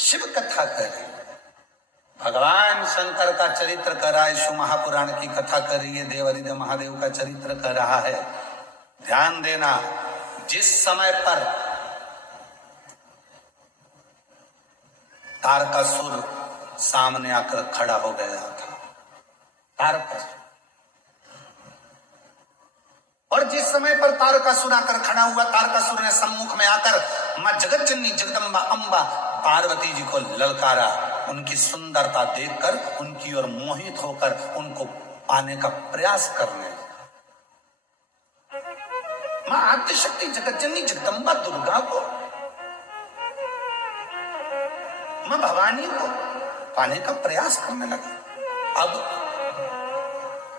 शिव कथा कर रही है, भगवान शंकर का चरित्र कर रहा है, शिव महापुराण की कथा कर रही है, देवरिद महादेव का चरित्र कर रहा है। ध्यान देना, जिस समय पर तारकासुर सामने आकर खड़ा हो गया था, तारकासुर, और जिस समय पर तारकासुर आकर खड़ा हुआ, तारकासुर ने सम्मुख में आकर मां जगतजननी जगदम्बा अंबा पार्वती जी को ललकारा। उनकी सुंदरता देखकर उनकी ओर मोहित होकर उनको पाने का प्रयास करने, मां आद्यशक्ति जगतजननी जगदम्बा दुर्गा को, मां भवानी को पाने का प्रयास करने लगा। अब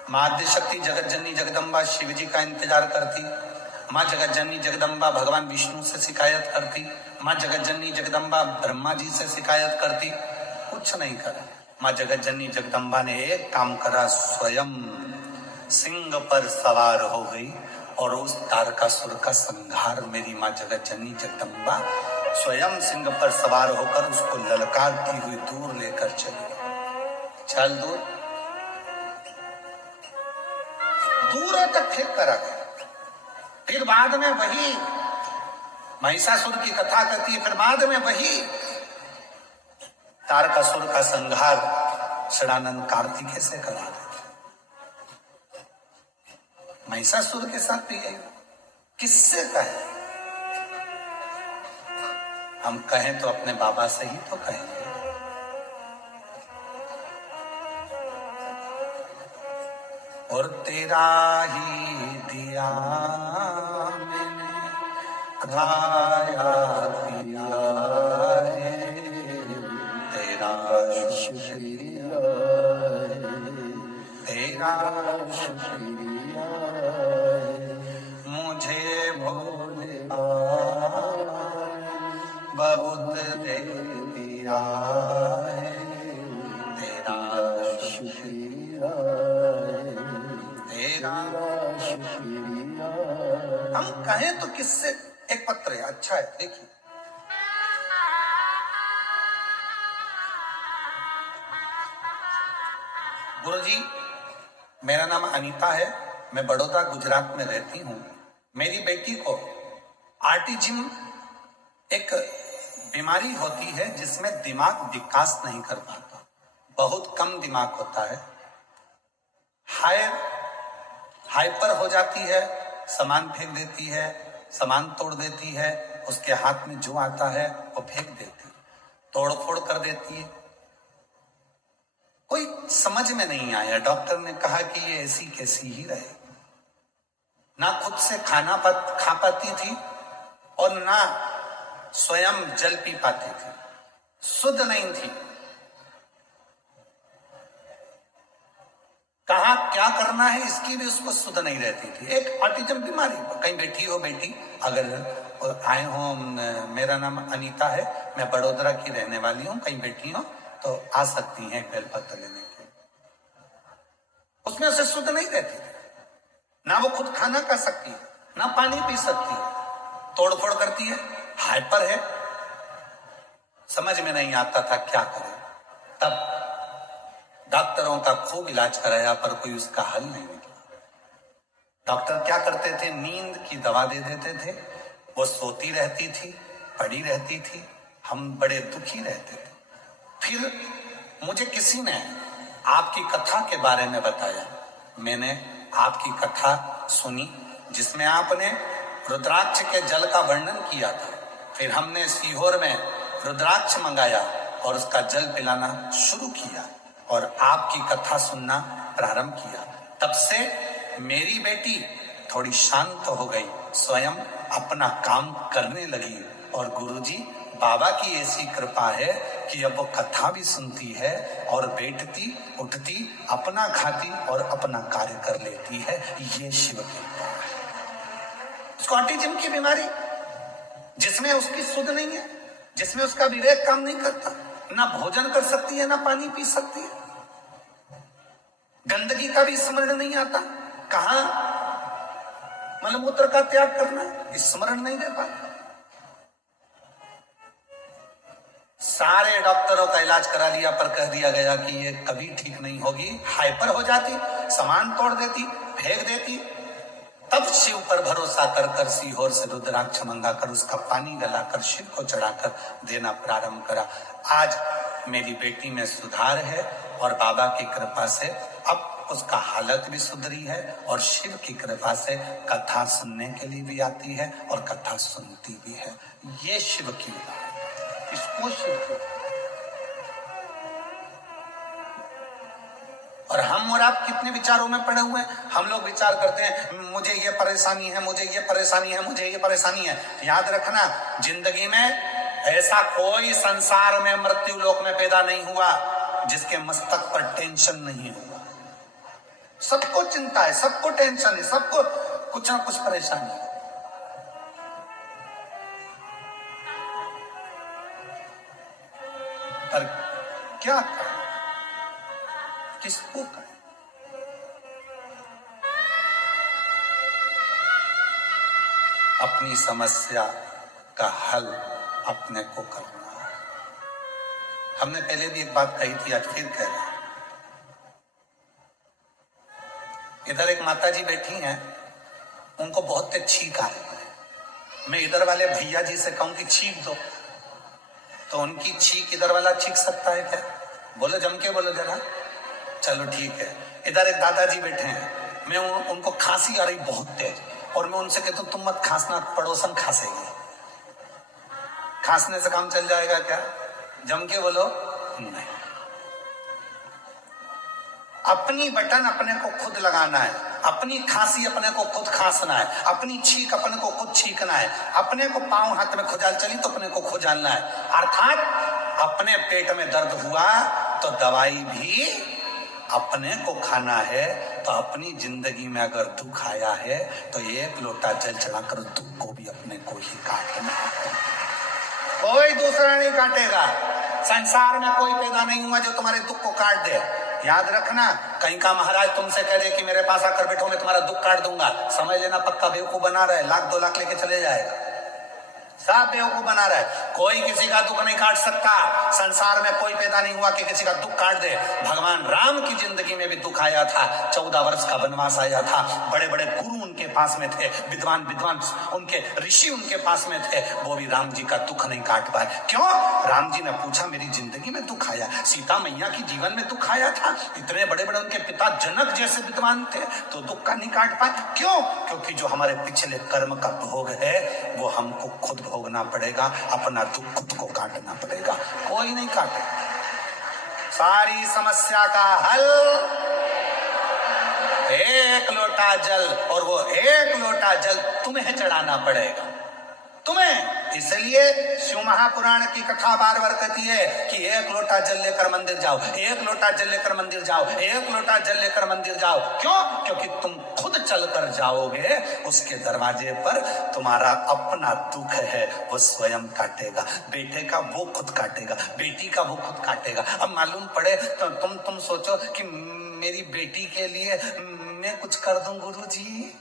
मां आद्यशक्ति जगतजननी जगदम्बा शिव जी का इंतजार करती, मां जगतजननी जगदम्बा भगवान विष्णु से शिकायत करती, मां जगतजननी जगदम्बा ब्रह्मा जी से शिकायत करती, कुछ नहीं करा। मां जगतजननी जगदम्बा ने एक काम करा, स्वयं सिंह पर सवार हो गई और उस तारकासुर का संहार मेरी मां जगतजननी जगदम्बा स्वयं सिंह पर सवार होकर उसको ललकारती हुई दूर लेकर चली। चल दूर तक फेंक कर आ गया। फिर बाद में वही महिषासुर की कथा करती है, फिर बाद में वही तारकासुर का संहार षडानंद कार्तिकेय से करा देते। महिषासुर के साथ भी यही, किससे कहे? हम कहें तो अपने बाबा से ही तो कहेंगे। और तेरा ही दिया मैंने खाया पिया है, तेरा शुक्रिया है, तेरा शुक्रिया है, मुझे भोले बहुत दे दिया है, तेरा शुक्रिया है, तेरा शुक्रिया। हम कहें तो किससे? एक पत्र है, अच्छा है, देखिए। गुरुजी, मेरा नाम अनीता है, मैं बड़ौदा गुजरात में रहती हूँ। मेरी बेटी को ऑटिज्म एक बीमारी होती है जिसमें दिमाग विकास नहीं कर पाता, बहुत कम दिमाग होता है, हाइपर हो जाती है, सामान फेंक देती है, सामान तोड़ देती है, उसके हाथ में जो आता है वो फेंक देती है, तोड़ फोड़ कर देती है। कोई समझ में नहीं आया, डॉक्टर ने कहा कि ये ऐसी कैसी ही रहे। ना खुद से खाना खा पाती थी और ना स्वयं जल पी पाती थी, शुद्ध नहीं थी। कहा क्या करना है इसकी भी उसको शुद्ध नहीं रहती थी। एक ऑटिज्म बीमारी, कहीं बैठी हो बेटी, अगर आए हो, मेरा नाम अनीता है, मैं बड़ोदरा की रहने वाली हूँ, कहीं बैठी हो तो आ सकती हैं बेलपत्र लेने के। उसमें उसे शुद्ध नहीं रहती थी, ना वो खुद खाना खा सकती है, ना पानी पी सकती है, तोड़फोड़ करती है, हाइपर है, समझ में नहीं आता था क्या करे। तब डॉक्टरों का खूब इलाज कराया पर कोई उसका हल नहीं निकला। डॉक्टर क्या करते थे, नींद की दवा दे देते थे, वो सोती रहती थी, पड़ी रहती थी, हम बड़े दुखी रहते थे। फिर मुझे किसी ने आपकी कथा के बारे में बताया, मैंने आपकी कथा सुनी जिसमें आपने रुद्राक्ष के जल का वर्णन किया था। फिर हमने सीहोर में रुद्राक्ष मंगाया और उसका जल पिलाना शुरू किया और आपकी कथा सुनना प्रारंभ किया। तब से मेरी बेटी थोड़ी शांत हो गई, स्वयं अपना काम करने लगी और गुरुजी बाबा की ऐसी कृपा है कि अब वो कथा भी सुनती है और बैठती उठती, अपना खाती और अपना कार्य कर लेती है। ये शिव की कृपा है। उसको ऑटिज्म की बीमारी जिसमें उसकी सुध नहीं है, जिसमें उसका विवेक काम नहीं करता, ना भोजन कर सकती है ना पानी पी सकती है, गंदगी का भी स्मरण नहीं आता, कहां मलमूत्र का त्याग करना स्मरण नहीं दे पाता। सारे डॉक्टरों का इलाज करा लिया पर कह दिया गया कि ये कभी ठीक नहीं होगी, हाइपर हो जाती, सामान तोड़ देती, फेंक देती। तब शिव पर भरोसा कर कर सीहोर से रुद्राक्ष मंगा कर उसका पानी गलाकर शिव को चढ़ाकर देना प्रारंभ करा। आज मेरी बेटी में सुधार है और बाबा की कृपा से अब उसका हालत भी सुधरी है और शिव की कृपा से कथा सुनने के लिए भी आती है और कथा सुनती भी है। ये शिव की, इसको शिव की। और हम और आप कितने विचारों में पड़े हुए हैं। हम लोग विचार करते हैं मुझे ये परेशानी है, मुझे ये परेशानी है, मुझे ये परेशानी है। याद रखना, जिंदगी में ऐसा कोई संसार में मृत्यु लोक में पैदा नहीं हुआ जिसके मस्तक पर टेंशन नहीं हुआ। सबको चिंता है, सबको टेंशन है, सबको कुछ ना कुछ परेशानी है। पर क्या करें, किसको करें? अपनी समस्या का हल अपने को करना है। हमने पहले भी एक बात कही थी, आज फिर कह रहे हैं। इधर एक माता जी बैठी हैं, उनको बहुत तेज छींक आ रही है। मैं इधर वाले भैया जी से कहूं कि छींक दो, तो उनकी छींक इधर वाला छींक सकता है क्या? बोलो, जम के बोलो जरा। चलो ठीक है। इधर एक दादाजी बैठे हैं, मैं उनको खांसी आ रही बहुत तेज, और मैं उनसे कहता हूं तुम मत खांसना, पड़ोसन खांसेगी। खांसने से काम चल जाएगा क्या? जम के बोलो नहीं। अपनी बटन अपने को खुद लगाना है, अपनी खांसी अपने को खुद खांसना है, अपनी छींक अपने को खुद छींकना है, अपने को पांव हाथ में खुजाल चली तो अपने को खुजालना है। अर्थात अपने पेट में दर्द हुआ तो दवाई भी अपने को खाना है। तो अपनी जिंदगी में अगर दुख आया है तो एक लोटा जल चढ़ाकर दुख को भी अपने को ही काटना है, कोई दूसरा नहीं काटेगा। संसार में कोई पैदा नहीं हुआ जो तुम्हारे दुख को काट दे। याद रखना, कहीं का महाराज तुमसे कह दे कि मेरे पास आकर बैठो मैं तुम्हारा दुख काट दूंगा, समझ लेना पक्का बेवकूफ बना रहा है, 1-2 लाख लेके चले जाएगा। सब बेवकूफ बना रहा है। कोई किसी का दुख नहीं काट सकता। संसार में कोई पैदा नहीं हुआ कि किसी का दुख काट दे। भगवान राम की जिंदगी में भी दुख आया था, 14 वर्ष का वनवास आया था, बड़े बड़े गुरु उनके पास में थे, विद्वान विद्वान उनके ऋषि उनके पास में थे, वो भी राम जी का दुख नहीं काट पाए। क्यों? राम जी ने पूछा मेरी जिंदगी में दुख आया, सीता मैया की जीवन में दुख आया था, इतने बड़े बड़े उनके पिता जनक जैसे विद्वान थे तो दुख का नहीं काट पाए। क्यों? क्योंकि जो हमारे पिछले कर्म का भोग है वो हमको खुद भोगना पड़ेगा, अपना दुख खुद को काटना पड़ेगा, कोई नहीं काटेगा। सारी समस्या का हल एक लोटा जल, और वो एक लोटा जल तुम्हें चढ़ाना पड़ेगा, तुम्हें। इसलिए शिव महापुराण की कथा बार बार कहती है कि एक लोटा जल लेकर मंदिर जाओ, एक लोटा जल लेकर मंदिर जाओ, एक लोटा जल लेकर मंदिर जाओ। क्यों? क्योंकि तुम खुद चलकर जाओगे, उसके दरवाजे पर तुम्हारा अपना दुख है वो स्वयं काटेगा। बेटे का वो खुद काटेगा, बेटी का वो खुद काटेगा। अब मालूम पड़े तो तुम सोचो कि मेरी बेटी के लिए मैं कुछ कर दूं गुरुजी,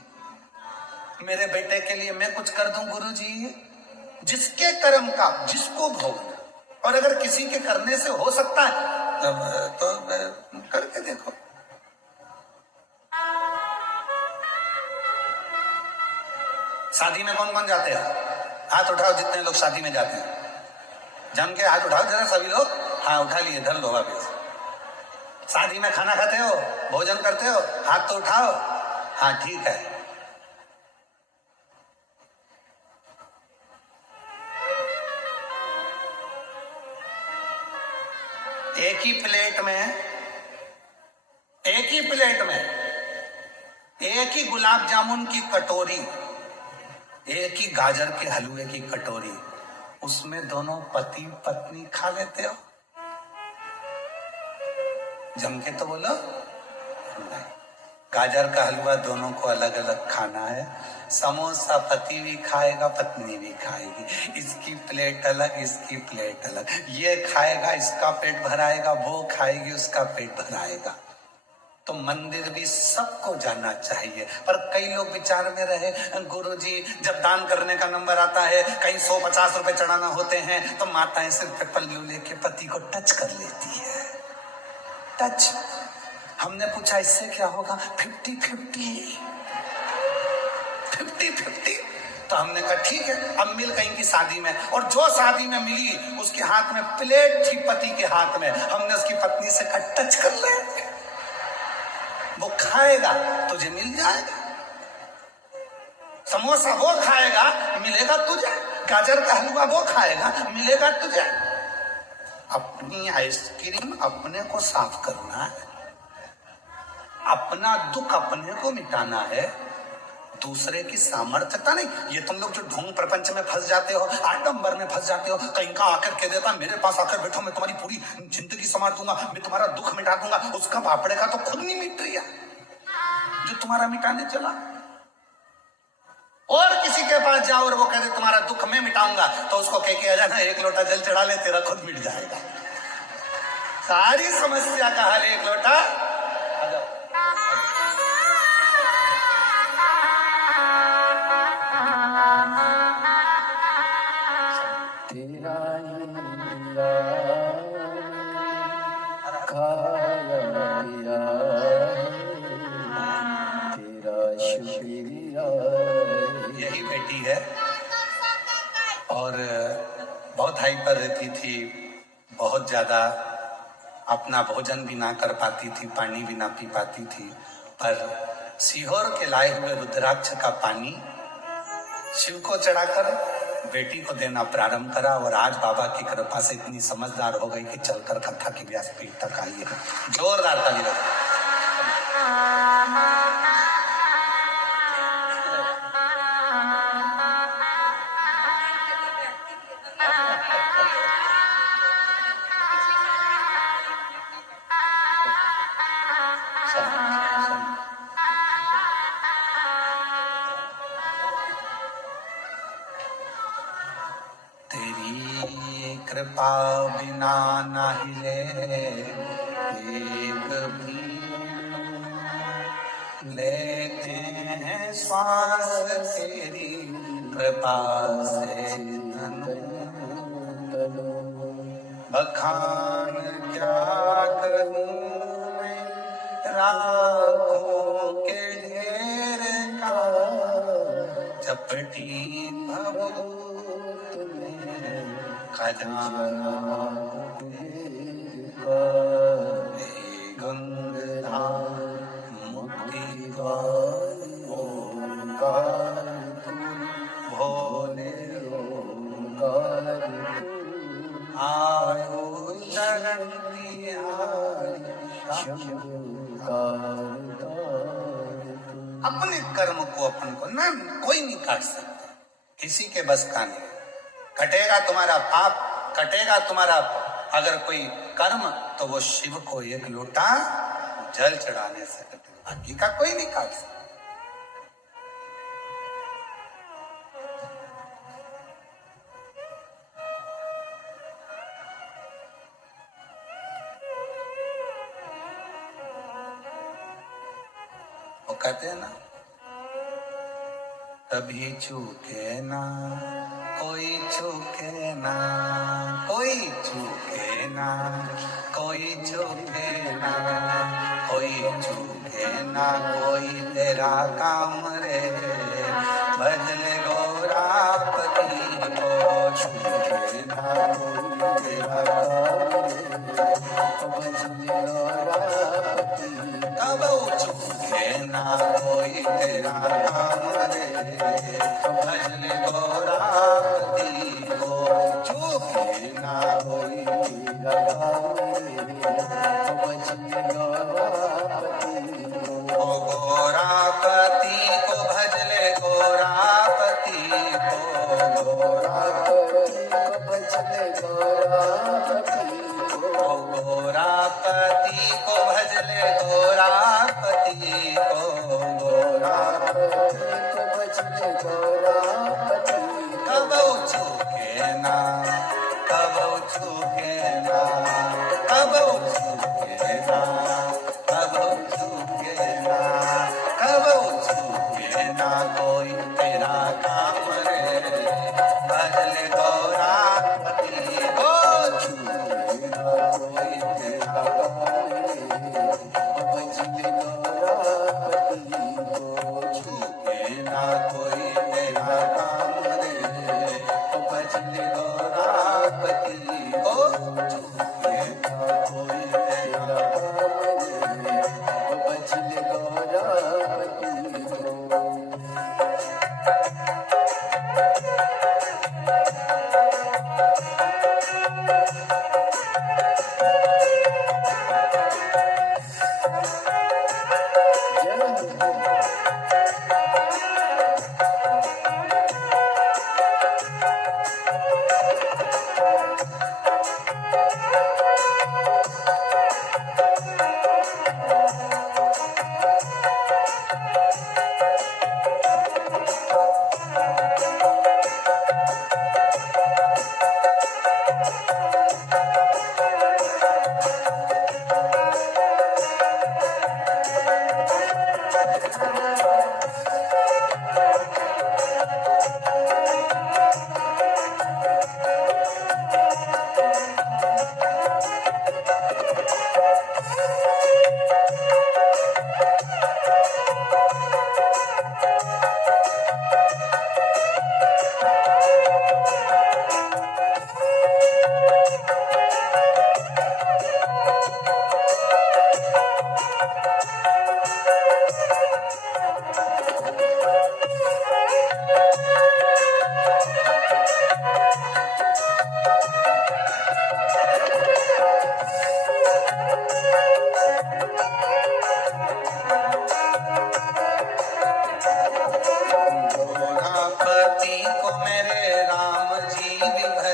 मेरे बेटे के लिए मैं कुछ कर दूं गुरुजी। जिसके कर्म का जिसको भोगना, और अगर किसी के करने से हो सकता है तो करके देखो। शादी में कौन कौन जाते हैं? हाथ उठाओ जितने लोग शादी में जाते हैं, जम के हाथ उठाओ जरा सभी लोग। हाँ उठा लिए, धर लो वापिस। शादी में खाना खाते हो, भोजन करते हो, हाथ तो उठाओ। हाँ ठीक है। एक ही प्लेट में एक ही गुलाब जामुन की कटोरी, एक ही गाजर के हलवे की कटोरी, उसमें दोनों पति पत्नी खा लेते हो? जम के तो बोलो नहीं। गाजर का हलवा दोनों को अलग अलग खाना है। समोसा पति भी खाएगा, पत्नी भी खाएगी। इसकी प्लेट अलग, इसकी प्लेट अलग। ये खाएगा, इसका पेट भराएगा, वो खाएगी, उसका पेट भराएगा। तो मंदिर भी सबको जाना चाहिए। पर कई लोग विचार में रहे, गुरुजी जब दान करने का नंबर आता है, कहीं 150 रुपए चढ़ाना होते हैं, तो माताएं सिर्फ पल्लू लेके पति को टच कर लेती है। टच। हमने पूछा इससे क्या होगा? 50-50। तो हमने कहा ठीक है, अब मिल गई की शादी में, और जो शादी में मिली उसके हाथ में प्लेट थी पति के हाथ में, हमने उसकी पत्नी से कहा टच कर ले, वो खाएगा तुझे मिल जाएगा, समोसा वो खाएगा मिलेगा तुझे, गाजर का हलवा वो खाएगा मिलेगा तुझे। अपनी आइसक्रीम अपने को साफ करना है, अपना दुख अपने को मिटाना है, दूसरे की सामर्थ्यता नहीं। ये तुम लोग जो ढोंग प्रपंच में फंस जाते हो, आडंबर में फंस जाते हो, कहीं का आकर कह देता मेरे पास आकर बैठो, मैं तुम्हारी पूरी जिंदगी संवार दूंगा, मैं तुम्हारा दुख मिटा दूंगा, उसका बापड़े का तो खुद नहीं मिट रही है जो तुम्हारा मिटाने चला। और किसी के पास जाओ और वो कह दे तुम्हारा दुख मैं मिटाऊंगा, तो उसको कह के आ जाना एक लोटा जल चढ़ा ले, तेरा खुद मिट जाएगा। सारी समस्या का हल एक लोटा। यही बेटी है और बहुत हाइपर रहती थी, बहुत ज्यादा अपना भोजन भी ना कर पाती थी, पानी भी ना पी पाती थी। पर सीहोर के लाए हुए रुद्राक्ष का पानी शिव को चढ़ाकर बेटी को देना प्रारंभ करा, और आज बाबा की कृपा से इतनी समझदार हो गई कि चलकर कथा की व्यासपीठ तक आई है। जोरदार ताली बजाओ। तेरी कृपा बिना ना हिले एक भी, लेते हैं श्वास तेरी कृपा से तनु, बखान क्या करूं मैं राखों के ढेर का, चपटी खजाना गंगाधार मुक्ति ओंकार भोले आयो शरण अपने कर्म को अपन को ना कोई नहीं काट सकता, किसी के बस का नहीं। कटेगा तुम्हारा पाप, कटेगा तुम्हारा अगर कोई कर्म, तो वो शिव को एक लोटा जल चढ़ाने से कटेगा, बाकी का कोई नहीं काट सकता। वो कहते हैं ना, कभी चूके ना कोई चूके ना, कोई चूके ना, कोई चूके ना, कोई चूके ना, कोई तेरा काम रे, बदले गौरापति को चूके ना, कोई तेरा काम रे, कब चूके ना कोई तेरा काम रे, भजले गौरापति को चूके ना कोई तेरा काम रे, भजले गौरापति को, गौरापति को भजले गौरापति को, गौरापति को भजले गौरापति को, गौरापति को भजले गौरापति को, गौरापति को भजले गौरापति, कब चूके ना, कब चूके ना, कब चूके ना, कब चूके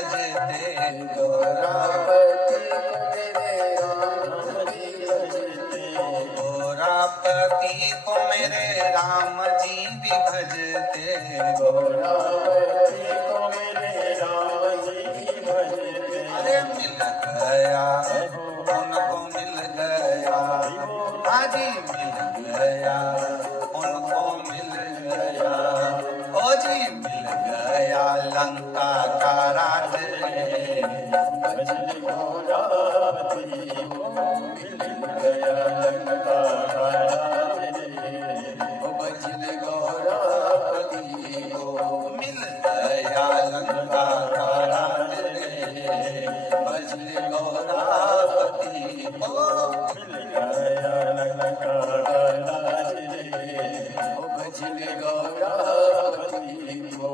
भजते गौरापति को मेरे राम जी भजते, गौरापति को मेरे राम जी भी भजते, गौरापति को मेरे राम जी भजते। अरे मिल गया उनको मिल गया, हाजी मिल गया उनको मिल गया, ओ जी मिल गया लंका का राज रे, भजन गौरापति को मिल गया लंका का राज रे, भजन गौरापति को मिल गया लंका का राज रे, भजन गौरापति को मिल गया लंका का राज रे, भजन गौरापति को।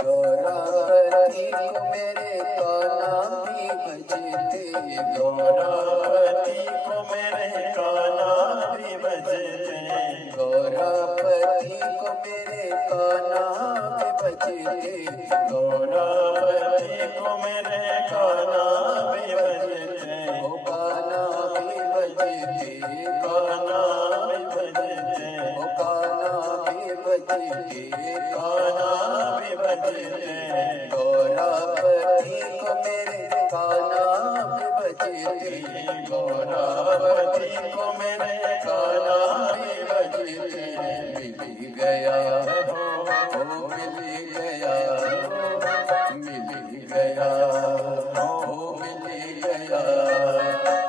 गौरापति को मेरे कान्हा भी भजते, गौरापति को मेरे कान्हा भी भजते, गौरापति को मेरे कान्हा भी भजते, गौरापति को मेरे कान्हा भी भजते, ओ कान्हा भी भजते, कान्हा भी भजते, ओ कान्हा भी भजते, कान्हा भी भजते, गौरापति को मेरे कान्हा भी भजते, गौरापति को मेरे कान्हा भी भजते। मिल गया ओ मिल गया, मिल गया ओ मिल गया,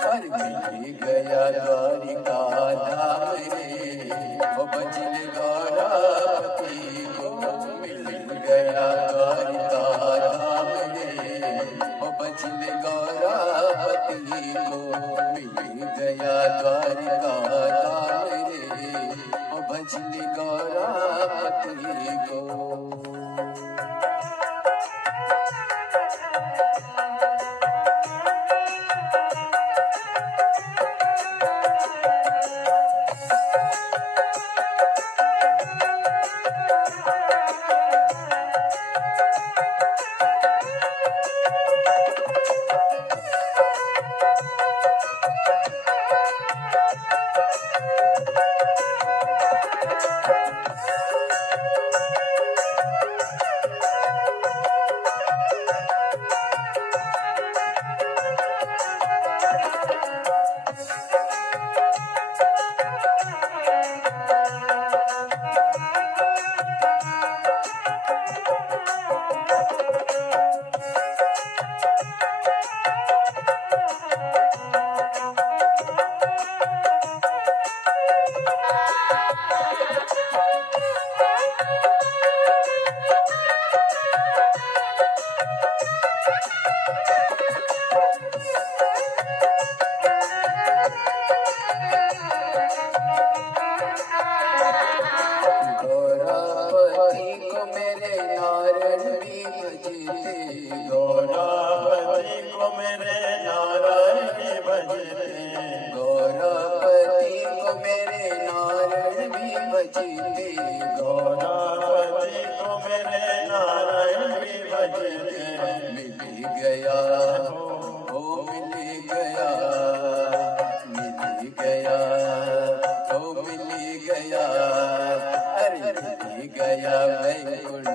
पर मिल गया द्वारिका धाम रे, ओ भजन गौरापति को मिल गया द्वारिका धाम रे, ओ भजन गौरापति को मिल गया द्वारिका धाम रे, ओ भजन गौरापति को। भजते गौरापति को मेरे नारायण भी भजते गौरापति को मेरे नारायण भी भजते मिल गया ओ मिल गया मिल गया ओ मिल गया अरे मिल गया वैकुंठ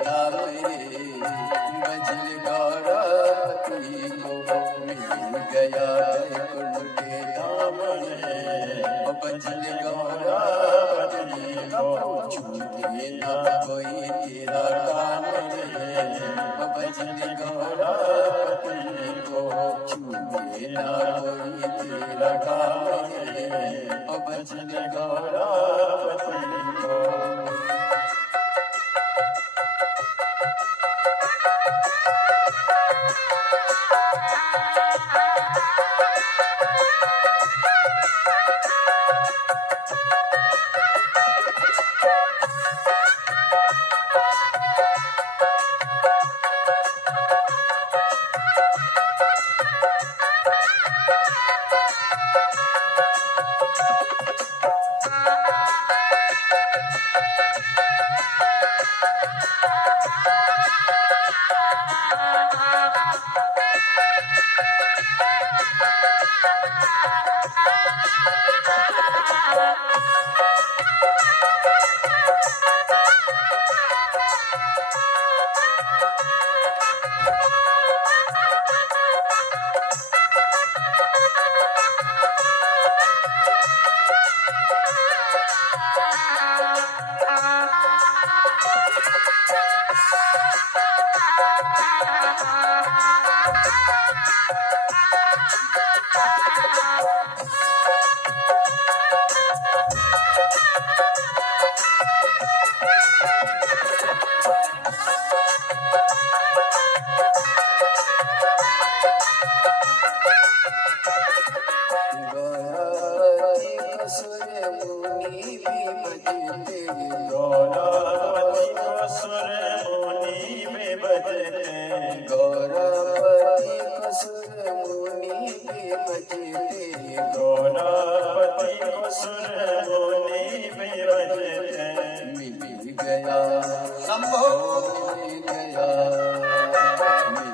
धाम रे भजन गौरापति को मिल गया वैकुंठ धाम रे भजन गौरापति को छूटे ना कोई तेरा काम रे भजन गौरापति को छूटे ना कोई तेरा काम रे भजन गौरापति को गौरापति को सुर मुनि भी भजते गौरापति को सुर मुनि भी भजते गौरापति को सुर मुनि भी भजते मिल गया शंभो मिल गया मिल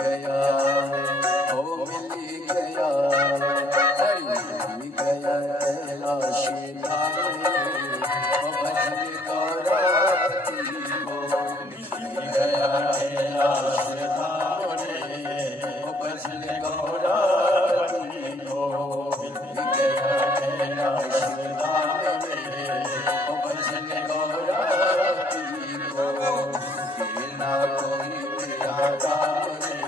गया ओ मिल गया हरि मिल गया कैलाश धाम ओ भजन गौरापति को मिल गया कैलाश धाम रे ओ भजन गौरापति को मिल गया कैलाश धाम रे ओ भजन गौरापति को ना कोई तेरा काम रे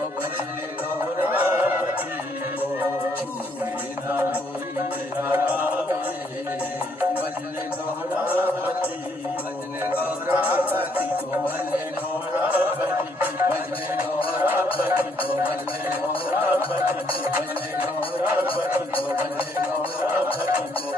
ओ भजन गौरापति को छूटे ना कोई तेरा काम रे भजन गौरापति भजन गौरापति को भजन गौरापति भजन गौरापति को भजन गौरापति भजन गौरापति को भजन गौरापति को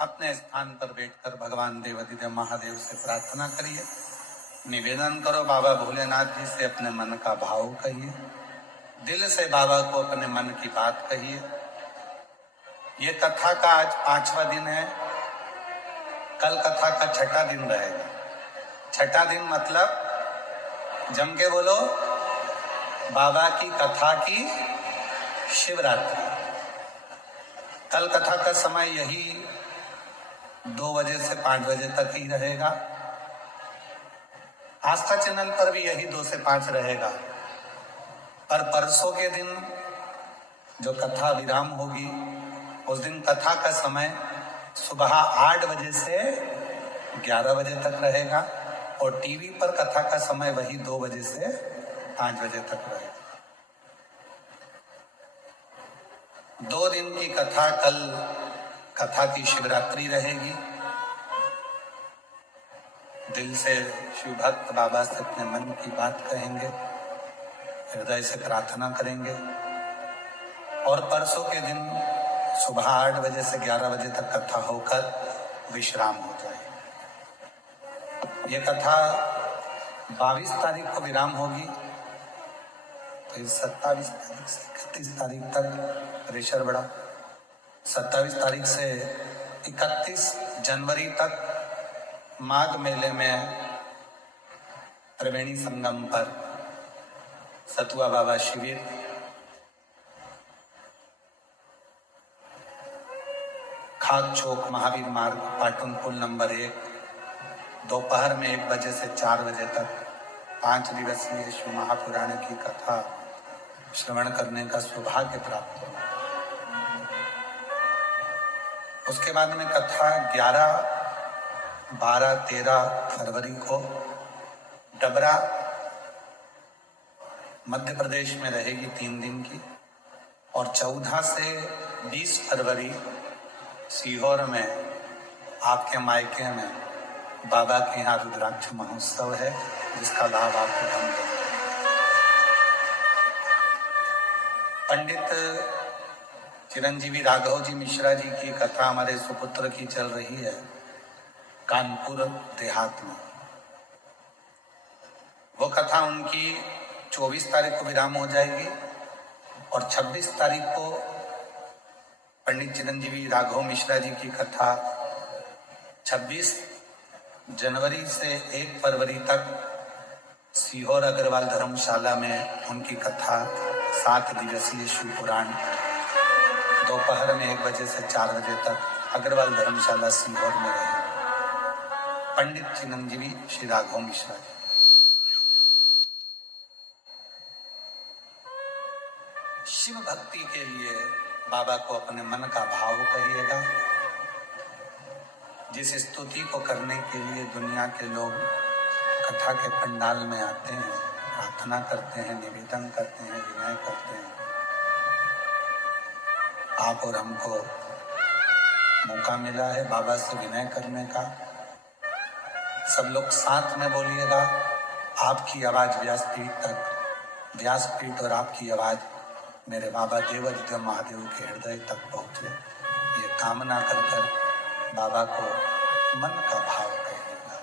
अपने स्थान पर बैठकर भगवान देवाधिदेव महादेव से प्रार्थना करिए, निवेदन करो। बाबा भोलेनाथ जी से अपने मन का भाव कहिए, दिल से बाबा को अपने मन की बात कहिए। ये कथा का आज 5वां दिन है, कल कथा का 6ठा दिन रहेगा। 6ठा दिन मतलब जम के बोलो, बाबा की कथा की शिवरात्रि। कल कथा का समय यही 2 बजे से 5 बजे तक ही रहेगा। आस्था चैनल पर भी यही 2 से 5 रहेगा। पर परसों के दिन जो कथा विराम होगी, उस दिन कथा का समय सुबह 8 बजे से 11 बजे तक रहेगा और टीवी पर कथा का समय वही 2 बजे से 5 बजे तक रहेगा। 2 दिन की कथा, कल कथा की शिवरात्रि रहेगी। दिल से शिव भक्त बाबा से अपने मन की बात कहेंगे, हृदय से प्रार्थना करेंगे और परसों के दिन सुबह 8 बजे से 11 बजे तक कथा होकर विश्राम हो जाए। ये कथा 22 तारीख को विराम होगी, फिर 27 तारीख से 31 तारीख तक प्रेशर बढ़ा, 27 तारीख से 31 जनवरी तक माघ मेले में त्रिवेणी संगम पर सतुआ बाबा शिविर, खाक चौक महावीर मार्ग पाटन पुल नंबर 1, दोपहर में 1 बजे से 4 बजे तक 5 दिवसीय शिव महापुराण की कथा श्रवण करने का सौभाग्य प्राप्त हुआ। उसके बाद में कथा 11, 12, 13 फरवरी को डबरा मध्य प्रदेश में रहेगी 3 दिन की, और 14 से 20 फरवरी सीहोर में आपके मायके में बाबा के यहाँ रुद्राक्ष महोत्सव है, जिसका लाभ आपको हम देंगे। पंडित चिरंजीवी राघव जी मिश्रा जी की कथा हमारे सुपुत्र की चल रही है कानपुर देहात में। वो कथा उनकी 24 तारीख को विराम हो जाएगी, और 26 तारीख को पंडित चिरंजीवी राघव मिश्रा जी की कथा 26 जनवरी से 1 फरवरी तक सीहोर अग्रवाल धर्मशाला में उनकी कथा 7 दिवसीय शिव पुराण दोपहर में 1 बजे से 4 बजे तक अग्रवाल धर्मशाला सीहोर में रहेगी। पंडित चिरंजीवी श्री राघव मिश्रा जी। शिव भक्ति के लिए बाबा को अपने मन का भाव कहिएगा। जिस स्तुति को करने के लिए दुनिया के लोग कथा के पंडाल में आते हैं, प्रार्थना करते हैं, निवेदन करते हैं, विनय करते हैं, आप और हमको मौका मिला है बाबा से विनय करने का। सब लोग साथ में बोलिएगा, आपकी आवाज व्यासपीठ तक, व्यासपीठ और आपकी आवाज मेरे बाबा देवादिदेव महादेव के हृदय तक पहुंचे, ये कामना कर कर बाबा को मन का भाव कहिएगा।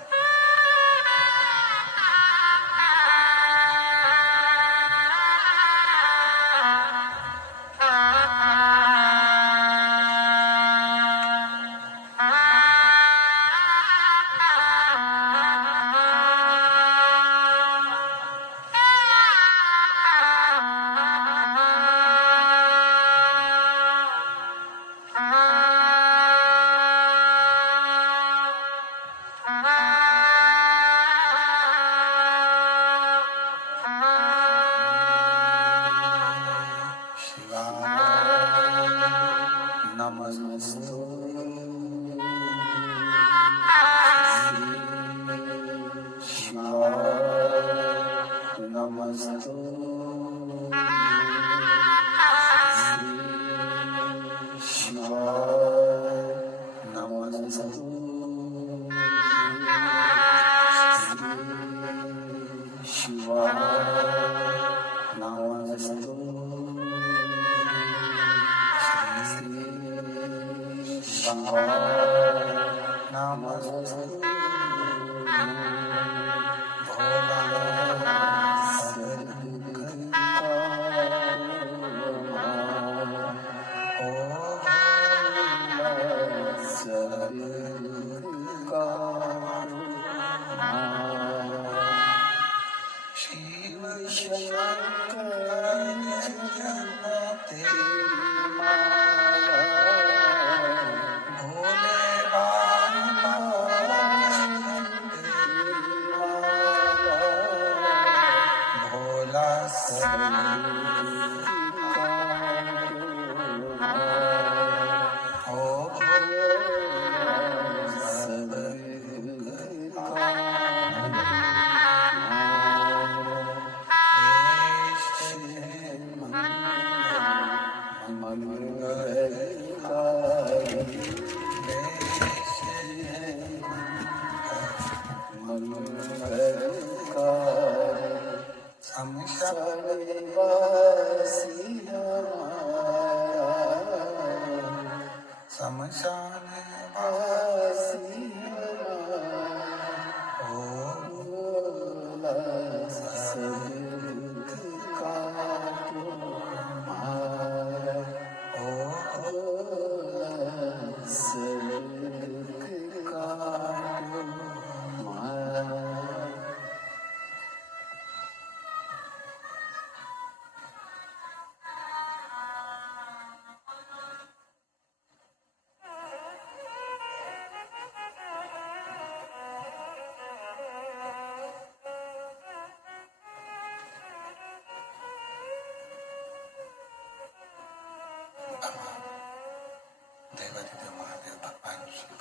देवादिदेव महादेव भगवान शिव,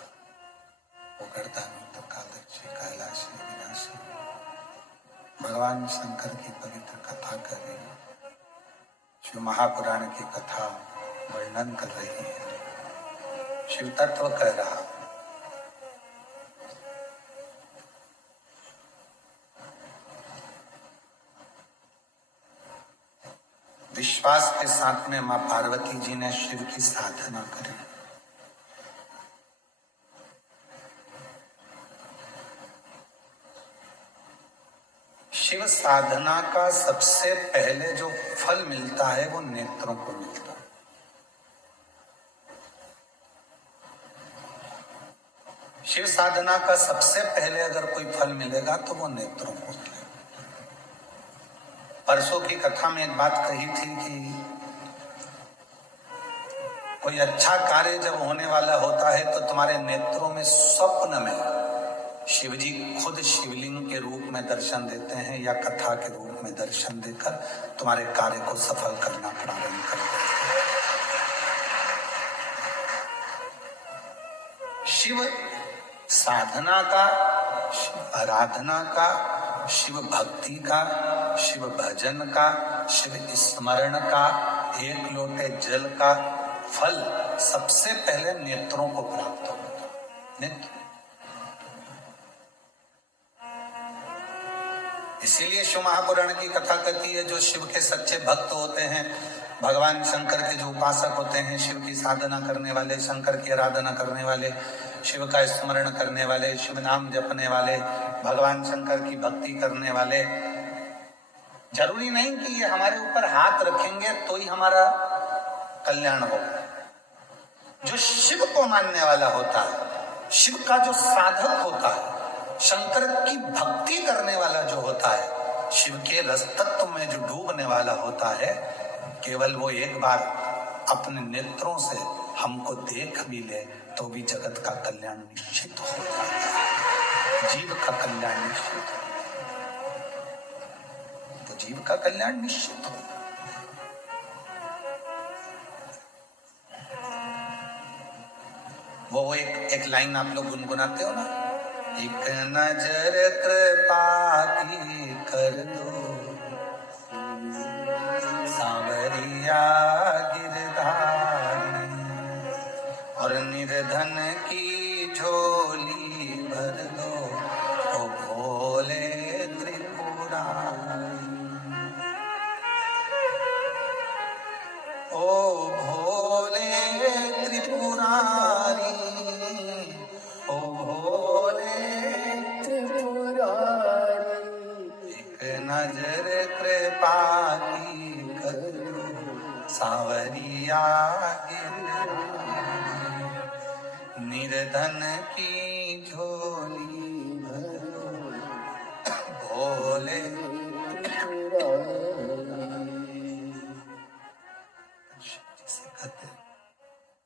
उगड़दानी कालक्षी कैलाशी विनाशी, भगवान शंकर की पवित्र कथा कर रही है, शिव महापुराण की कथा वर्णन कर रही है, शिव तत्व कह रहा। विश्वास के साथ में मां पार्वती जी ने शिव की साधना करी। शिव साधना का सबसे पहले जो फल मिलता है वो नेत्रों को मिलता है। शिव साधना का सबसे पहले अगर कोई फल मिलेगा तो वो नेत्रों को मिलेगा। परसों की कथा में एक बात कही थी कि कोई अच्छा कार्य जब होने वाला होता है तो तुम्हारे नेत्रों में स्वप्न में शिवजी खुद शिवलिंग के रूप में दर्शन देते हैं या कथा के रूप में दर्शन देकर तुम्हारे कार्य को सफल करना प्रारंभ करते हैं। शिव साधना का, शिव आराधना का, शिव भक्ति का, शिव भजन का, शिव स्मरण का, एक लोटे जल का फल सबसे पहले नेत्रों को प्राप्त होता है। नेत्र। इसीलिए शिव महापुराण की कथा कहती है जो शिव के सच्चे भक्त होते हैं, भगवान शंकर के जो उपासक होते हैं, शिव की साधना करने वाले, शंकर की आराधना करने वाले, शिव का स्मरण करने वाले, शिव नाम जपने वाले, भगवान शंकर की भक्ति करने वाले, जरूरी नहीं कि ये हमारे ऊपर हाथ रखेंगे तो ही हमारा कल्याण होगा। जो शिव को मानने वाला होता है, शिव का जो साधक होता है, शंकर की भक्ति करने वाला जो होता है, शिव के रस तत्व में जो डूबने वाला होता है, केवल वो एक बार अपने नेत्रों से हमको देख भी ले तो भी जगत का कल्याण निश्चित हो जाता है। जीव का कल्याण निश्चित हो, तो जीव का कल्याण निश्चित हो। वो एक लाइन आप लोग गुनगुनाते हो ना, एक नजर कृपा की कर दो सांवरिया गिरधारी, और निर्धन की झोली भर दो ओ भोले त्रिपुरारी, ओ भोले त्रिपुरारी, ओ भोले त्रिपुरारी, एक नजर कृपा की करो सांवरिया गिरधारी, निर्धन की झोली भरो भोले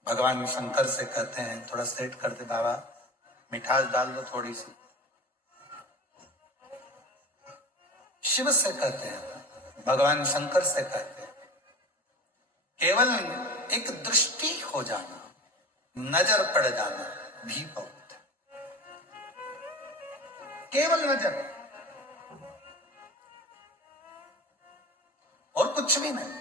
भगवान शंकर से कहते हैं थोड़ा सेट कर दे बाबा, मिठास डाल दो थोड़ी सी। शिव से कहते हैं, भगवान शंकर से कहते हैं, केवल एक दृष्टि हो जाना, नजर पड़ जाना भी बहुत है। केवल नजर और कुछ भी नहीं।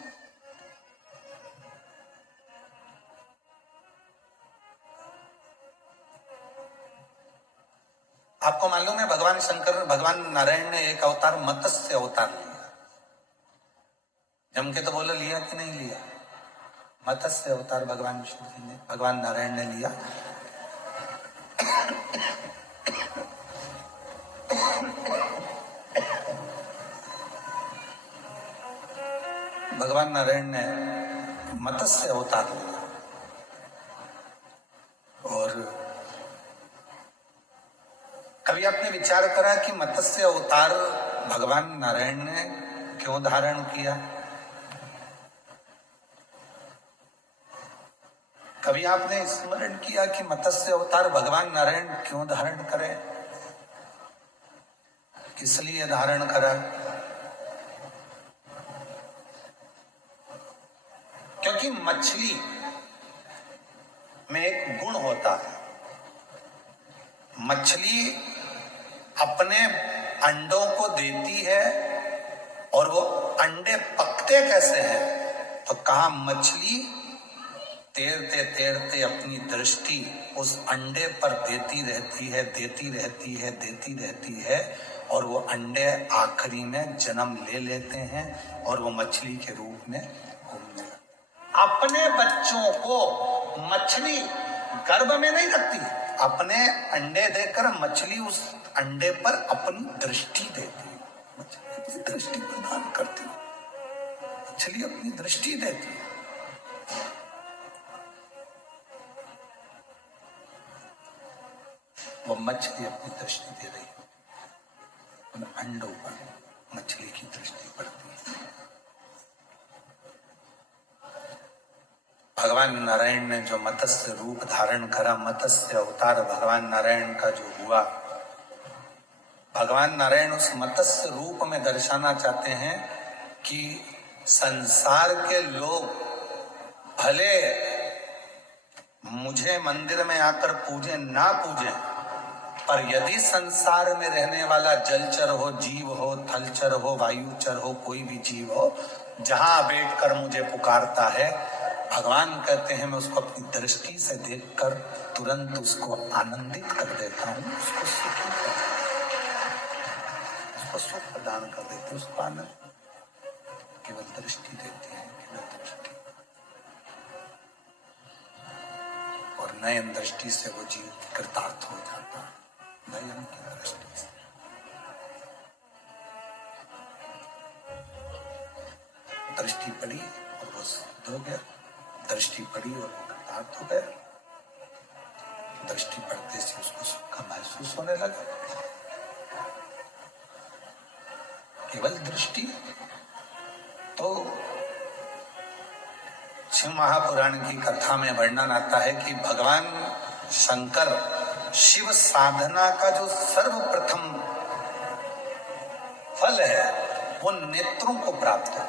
आपको मालूम है भगवान शंकर, भगवान नारायण ने एक अवतार मत्स्य अवतार लिया। जम के तो बोलो लिया कि नहीं लिया? मत्स्य अवतार भगवान शिव जी ने, भगवान नारायण ने लिया। भगवान नारायण ने मत्स्य अवतार लिया और कभी आपने विचार करा कि मत्स्य अवतार भगवान नारायण ने क्यों धारण किया? कभी आपने स्मरण किया कि मत्स्य अवतार भगवान नारायण क्यों धारण करे? किस लिए धारण करा? में एक गुण होता है। मछली अपने अंडों को देती है और वो अंडे पकते कैसे हैं, तो कहा मछली तैरते तैरते अपनी दृष्टि उस अंडे पर देती रहती है, देती रहती है, देती रहती है, और वो अंडे आखिरी में जन्म ले लेते हैं और वो मछली के रूप में घूमने लगते। अपने बच्चों को मछली गर्भ में नहीं रखती, अपने अंडे देकर मछली उस अंडे पर अपनी दृष्टि देती है, मछली अपनी दृष्टि प्रदान करती है, मछली अपनी दृष्टि देती है। वो मछली अपनी दृष्टि दे रही है, उन अंडों पर मछली की दृष्टि पड़ती है। भगवान नारायण ने जो मत्स्य रूप धारण करा, मत्स्य अवतार भगवान नारायण का जो हुआ, भगवान नारायण उस मत्स्य रूप में दर्शाना चाहते हैं कि संसार के लोग भले मुझे मंदिर में आकर पूजे ना पूजे, पर यदि संसार में रहने वाला जलचर हो, जीव हो, थलचर हो, वायुचर हो, कोई भी जीव हो, जहां बैठकर मुझे पुकारता है, भगवान कहते हैं मैं उसको अपनी दृष्टि से देखकर तुरंत उसको आनंदित कर देता हूं, उसको सुखी कर देता हूं, उसको सुख प्रदान कर देते, उसको आनंद। केवल दृष्टि देती है, केवल दृष्टि, और नयन दृष्टि से वो जीव कृतार्थ हो जाता है, नयन की दृष्टि से। दृष्टि पड़ी और वो सिद्ध हो गया, दृष्टि पड़ी और वो कृतार्थ हो गया, दृष्टि पड़ते से उसको सुख का महसूस होने लगा। केवल दृष्टि। तो शिव महापुराण की कथा में वर्णन आता है कि भगवान शंकर शिव साधना का जो सर्वप्रथम फल है वो नेत्रों को प्राप्त हो।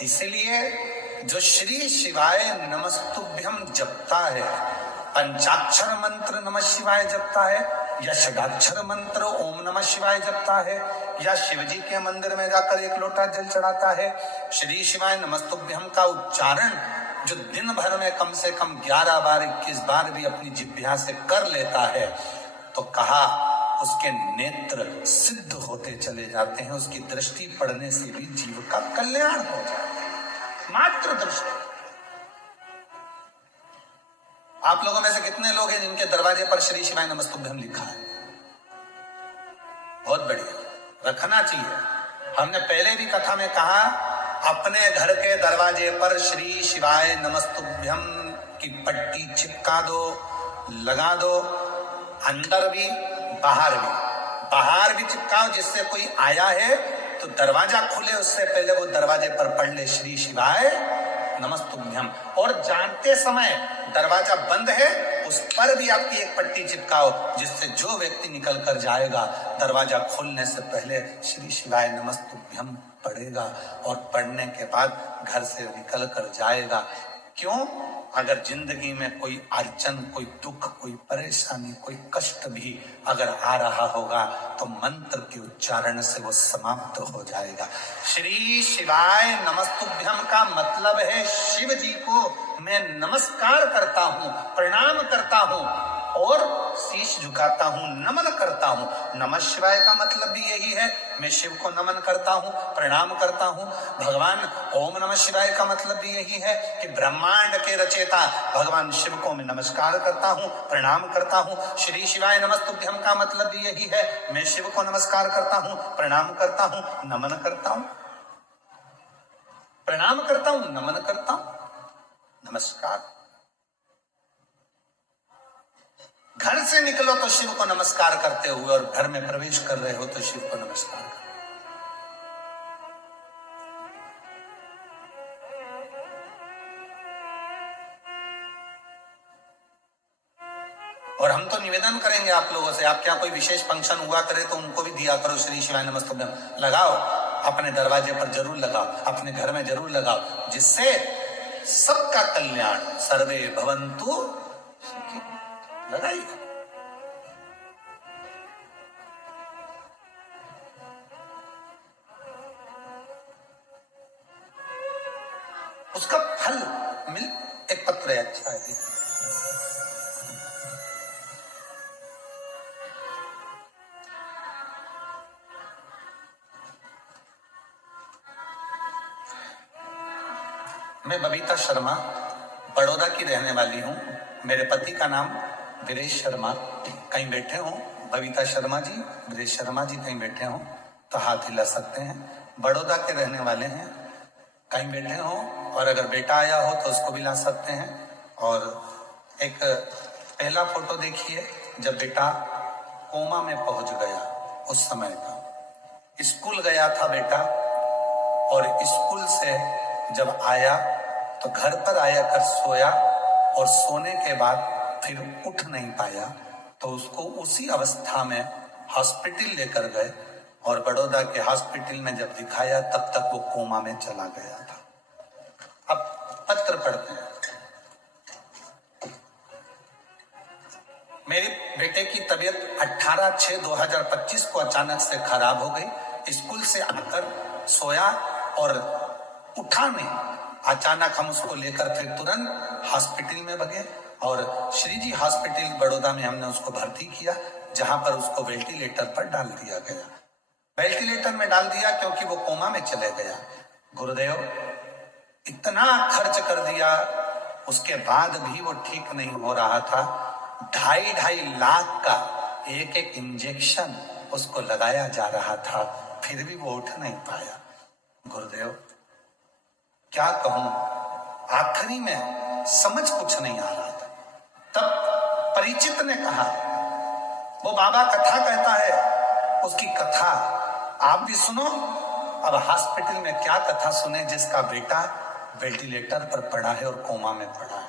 इसलिए जो श्री शिवाय नमस्तुभ्यम जपता है, पंचाक्षर मंत्र नमः शिवाय जपता है, या षडाक्षर मंत्र ओम नमः शिवाय जपता है, या शिवजी के मंदिर में जाकर एक लोटा जल चढ़ाता है, श्री शिवाय नमस्तुभ्यम का उच्चारण जो दिन भर में कम से कम 11 बार 21 बार भी अपनी जिह्वा से कर लेता है, तो कहा उसके नेत्र सिद्ध होते चले जाते हैं, उसकी दृष्टि पड़ने से भी जीव का कल्याण हो जाता है। मात्र दृष्टि। आप लोगों में से कितने लोग हैं जिनके दरवाजे पर श्री शिवाय नमस्तुभ्यम लिखा है? बहुत बढ़िया, रखना चाहिए। हमने पहले भी कथा में कहा, अपने घर के दरवाजे पर श्री शिवाय नमस्तुभ्यम की पट्टी चिपका दो, लगा दो, अंदर भी बाहर भी चिपकाओ, जिससे कोई आया है तो दरवाजा खुले उससे पहले वो दरवाजे पर पढ़ ले श्री शिवाय नमस्तुभ्यम। और जानते समय दरवाजा बंद है उस पर भी आपकी एक पट्टी चिपकाओ, जिससे जो व्यक्ति निकल कर जाएगा दरवाजा खुलने से पहले श्री शिवाय नमस्तुभ्यम पढ़ेगा, और पढ़ने के बाद घर से निकल कर जाएगा। क्यों? अगर जिंदगी में कोई अड़चन, कोई दुख, कोई परेशानी, कोई कष्ट भी अगर आ रहा होगा तो मंत्र के उच्चारण से वो समाप्त हो जाएगा। श्री शिवाय नमस्तुभ्यम का मतलब है शिव जी को मैं नमस्कार करता हूँ, प्रणाम करता हूँ और शीश झुकाता हूँ, नमन करता हूँ। नमः शिवाय का मतलब भी यही है, मैं शिव को नमन करता हूँ, प्रणाम करता हूँ। भगवान ओम नमः शिवाय का मतलब भी यही है कि ब्रह्मांड के रचयिता भगवान शिव को मैं नमस्कार करता हूँ, प्रणाम करता हूँ। श्री शिवाय नमस्तुभ्यम का मतलब भी यही है, मैं शिव को नमस्कार करता हूँ, प्रणाम करता हूँ, नमन करता हूँ, प्रणाम करता हूँ, नमन करता हूँ, नमस्कार। घर से निकलो तो शिव को नमस्कार करते हुए, और घर में प्रवेश कर रहे हो तो शिव को नमस्कार करो। और हम तो निवेदन करेंगे आप लोगों से, आप क्या कोई विशेष फंक्शन हुआ करे तो उनको भी दिया करो श्री शिवाय नमस्तुभ्यम। लगाओ, अपने दरवाजे पर जरूर लगाओ, अपने घर में जरूर लगाओ, जिससे सबका कल्याण, सर्वे भवन्तु सुखी। लगाई उसका फल मिल, एक पत्र है, अच्छा है। मैं बबीता शर्मा बड़ौदा की रहने वाली हूँ। मेरे पति का नाम वीरेश शर्मा। कहीं बैठे हो बबीता शर्मा जी, वीरेश शर्मा जी कहीं बैठे हो तो हाथ हिला सकते हैं। बड़ौदा के रहने वाले हैं, कहीं बैठे हो, और अगर बेटा आया हो तो उसको भी ला सकते हैं। और एक पहला फोटो देखिए, जब बेटा कोमा में पहुंच गया उस समय का। स्कूल गया था बेटा, और स्कूल से जब आया तो घर पर आया कर सोया, और सोने के बाद फिर उठ नहीं पाया, तो उसको उसी अवस्था में हॉस्पिटल लेकर गए, और बड़ौदा के हॉस्पिटल में जब दिखाया तब तक वो कोमा में चला गया था। अब पत्र पढ़ते हैं। मेरे बेटे की तबीयत 18/6/2025 को अचानक से खराब हो गई। स्कूल से आकर सोया और उठा नहीं, अचानक हम उसको लेकर फिर तुरंत हॉस्पिटल में भागे, और श्री जी हॉस्पिटल बड़ौदा में हमने उसको भर्ती किया, जहां पर उसको वेंटिलेटर पर डाल दिया गया। वेंटिलेटर में डाल दिया क्योंकि वो कोमा में चले गया। गुरुदेव, इतना खर्च कर दिया, उसके बाद भी वो ठीक नहीं हो रहा था। 2.5 लाख का एक एक इंजेक्शन उसको लगाया जा रहा था, फिर भी वो उठ नहीं पाया। गुरुदेव, क्या कहूं, आखिरी में समझ कुछ नहीं आ रहा था। तब परिचित ने कहा, वो बाबा कथा कहता है, उसकी कथा आप भी सुनो। अब हॉस्पिटल में क्या कथा सुने जिसका बेटा वेंटिलेटर पर पड़ा है और कोमा में पड़ा है।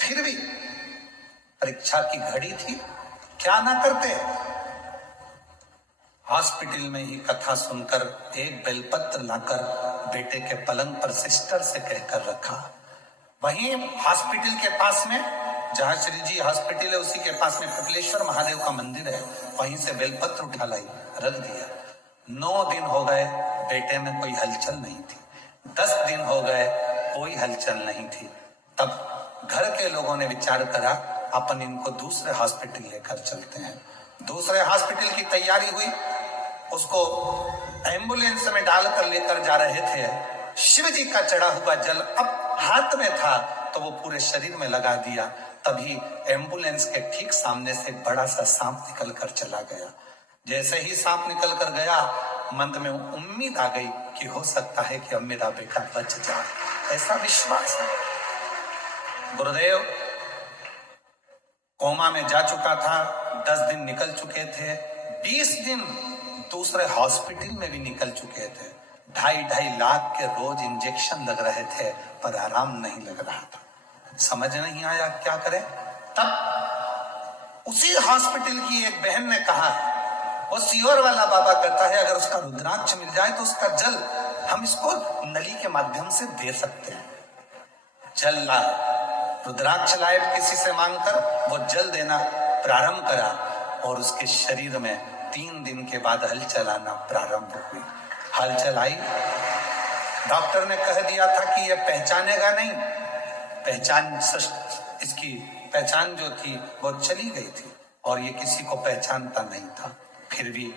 फिर भी परीक्षा की घड़ी थी, क्या ना करते। हॉस्पिटल में ही कथा सुनकर एक बेलपत्र लाकर बेटे के पलंग पर सिस्टर से कहकर रखा। वहीं हॉस्पिटल के पास में, जहां श्री जी हॉस्पिटल है उसी के पास में कपिलेश्वर महादेव का मंदिर है, वहीं से बेलपत्र उठा लाई, रख दिया। 9 दिन हो गए, बेटे में कोई हलचल नहीं थी। 10 दिन हो गए, कोई हलचल नहीं थी। तब घर के लोगों ने विचार करा, अपन इनको दूसरे हॉस्पिटल लेकर चलते हैं। दूसरे हॉस्पिटल की तैयारी हुई, उसको एम्बुलेंस में डालकर लेकर जा रहे थे। शिव जी का चढ़ा हुआ जल अब हाथ में था तो वो पूरे शरीर में लगा दिया। तभी एम्बुलेंस के ठीक सामने से एक बड़ा सा सांप निकल कर चला गया। जैसे ही सांप निकल कर गया, मन में उम्मीद आ गई कि हो सकता है कि अब मेरा बेटा बच जाए, ऐसा विश्वास है। गुरुदेव कोमा में जा चुका था, 10 दिन निकल चुके थे, 20 दिन दूसरे हॉस्पिटल में भी निकल चुके थे। 2.5 लाख के रोज इंजेक्शन लग रहे थे, पर आराम नहीं लग रहा था। समझ नहीं आया क्या करें। तब उसी हॉस्पिटल की एक बहन ने कहा, वो सियोर वाला बाबा कहता है, अगर उसका रुद्राक्ष मिल जाए तो उसका जल हम इसको नली के माध्यम से दे सकते हैं। जल ला, रुद्राक्ष लाए किसी से मांगकर, वो जल देना प्रारंभ करा, और उसके शरीर में 3 दिन के बाद हलचल आना प्रारंभ हुई। हलचल आई, डॉक्टर ने कह दिया था कि यह पहचानेगा नहीं, इसकी पहचान जो थी वो चली गई थी, और ये किसी को पहचानता नहीं था। फिर भी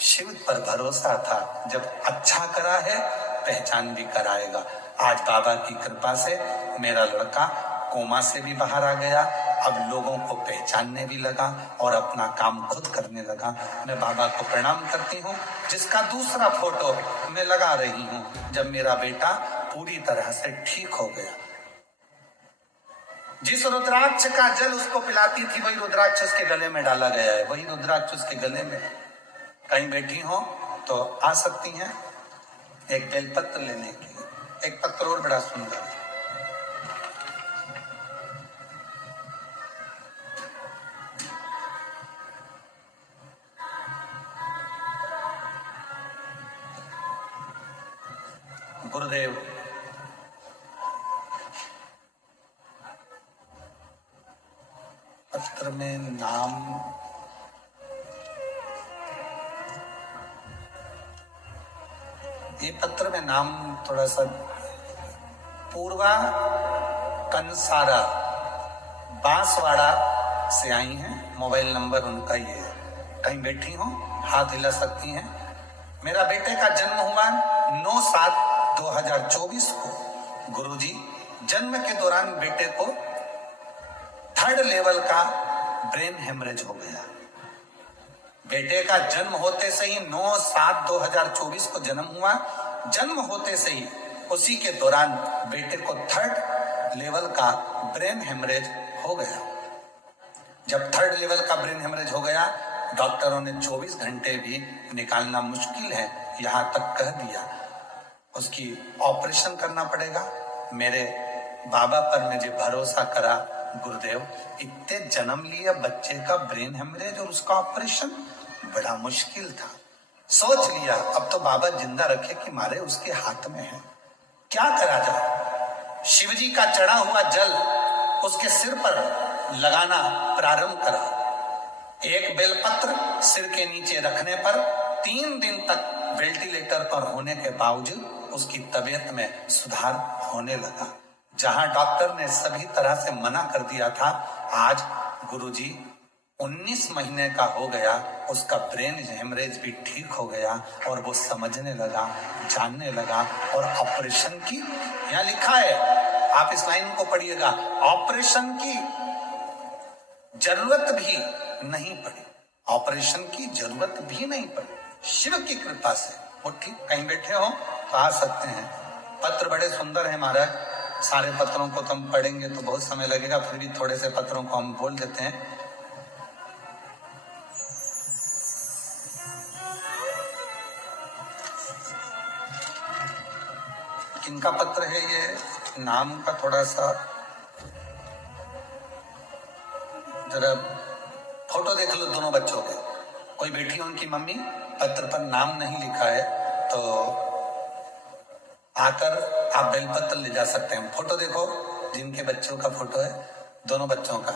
शिव पर भरोसा था, जब अच्छा करा है पहचान भी कराएगा। आज बाबा की कृपा से मेरा लड़का कोमा से भी बाहर आ गया, अब लोगों को पहचानने भी लगा और अपना काम खुद करने लगा। मैं बाबा को प्रणाम करती हूँ, जिसका दूसरा फोटो मैं लगा रही हूँ जब मेरा बेटा पूरी तरह से ठीक हो गया। जिस रुद्राक्ष का जल उसको पिलाती थी, वही रुद्राक्ष उसके गले में डाला गया है, वही रुद्राक्ष उसके गले में। कहीं बैठी हो तो आ सकती हैं एक बेलपत्र लेने के लिए। एक पत्र और बड़ा सुंदर, गुरुदेव पत्र में नाम थोड़ा सा पूर्वा कंसारा बांसवाड़ा से आई हैं। मोबाइल नंबर उनका ये है। कहीं बैठी हो, हाथ हिला सकती हैं। मेरा बेटे का जन्म हुआ 9/7/2024 को। गुरुजी, जन्म के दौरान बेटे को 3rd लेवल का ब्रेन हेमरेज हो गया। बेटे का जन्म होते से ही 9/7/2024 को जन्म हुआ। जन्म होते से ही उसी के दौरान बेटे को 3rd लेवल का ब्रेन हेमरेज हो गया। जब 3rd लेवल का ब्रेन हेमरेज हो गया, डॉक्टरों ने 24 घंटे भी निकालना मुश्किल है यहां तक कह दिया, उसकी ऑपरेशन करना पड़ेगा। मेरे बाबा पर मुझे भरोसा करा, गुरुदेव इतने जन्म लिया बच्चे का ब्रेन हेमरेज और उसका ऑपरेशन बड़ा मुश्किल था। सोच लिया अब तो बाबा जिंदा रखे कि मारे उसके हाथ में है, क्या करा जाए। शिवजी का चढ़ा हुआ जल उसके सिर पर लगाना प्रारंभ करा। एक बेलपत्र सिर के नीचे रखने पर 3 दिन तक वेंटिलेटर पर होने के बावजूद उसकी तबीयत में सुधार होने लगा। जहां डॉक्टर ने सभी तरह से मना कर दिया था, आज गुरुजी 19 महीने का हो गया, उसका ब्रेन हेमरेज भी ठीक हो गया और वो समझने लगा, जानने लगा। और ऑपरेशन की, यहाँ लिखा है, आप इस लाइन को पढ़िएगा, ऑपरेशन की जरूरत भी नहीं पड़ी। ऑपरेशन की जरूरत भी नहीं पड़ी, शिव की कृपा से वो ठीक। कहीं बैठे हो तो आ सकते हैं। पत्र बड़े सुंदर है महाराज, सारे पत्रों को तो हम पढ़ेंगे तो बहुत समय लगेगा, फिर भी थोड़े से पत्रों को हम बोल देते हैं। किनका पत्र है ये, नाम का थोड़ा सा जरा फोटो देख लो दोनों बच्चों के। कोई बेटी उनकी मम्मी, पत्र पर नाम नहीं लिखा है तो आकर आप बेलपत्र ले जा सकते हैं। फोटो देखो, जिनके बच्चों का फोटो है, दोनों बच्चों का।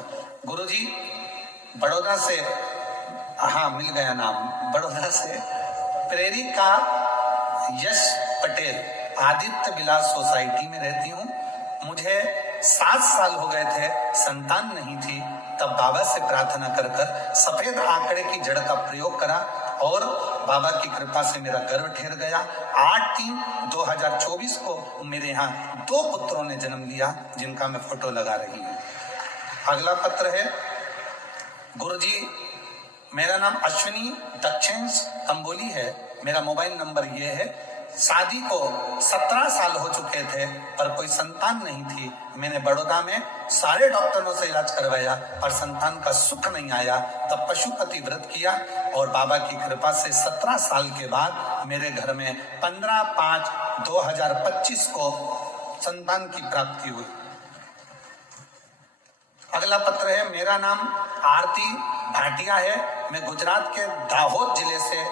गुरुजी बड़ौदा से, हाँ मिल गया नाम, बड़ौदा से प्रेरिका यश पटेल, आदित्य विलास सोसाइटी में रहती हूँ। मुझे 7 साल हो गए थे, संतान नहीं थी। तब बाबा से प्रार्थना कर कर सफेद आंकड़े की जड़ का प्रयोग करा और बाबा की कृपा से मेरा गर्भ ठहर गया। 8/3/2024 को मेरे यहाँ 2 पुत्रों ने जन्म लिया, जिनका मैं फोटो लगा रही हूँ। अगला पत्र है, गुरुजी मेरा नाम अश्विनी दक्षिण कंबोली है। मेरा मोबाइल नंबर ये है। शादी को 17 साल हो चुके थे पर कोई संतान नहीं थी। मैंने बड़ौदा में सारे डॉक्टरों से इलाज करवाया पर संतान का सुख नहीं आया। तब पशुपति व्रत किया और बाबा की कृपा से 17 साल के बाद मेरे घर में 15/5/2025 को संतान की प्राप्ति हुई। अगला पत्र है, मेरा नाम आरती भाटिया है। मैं गुजरात के दाहोद जिले से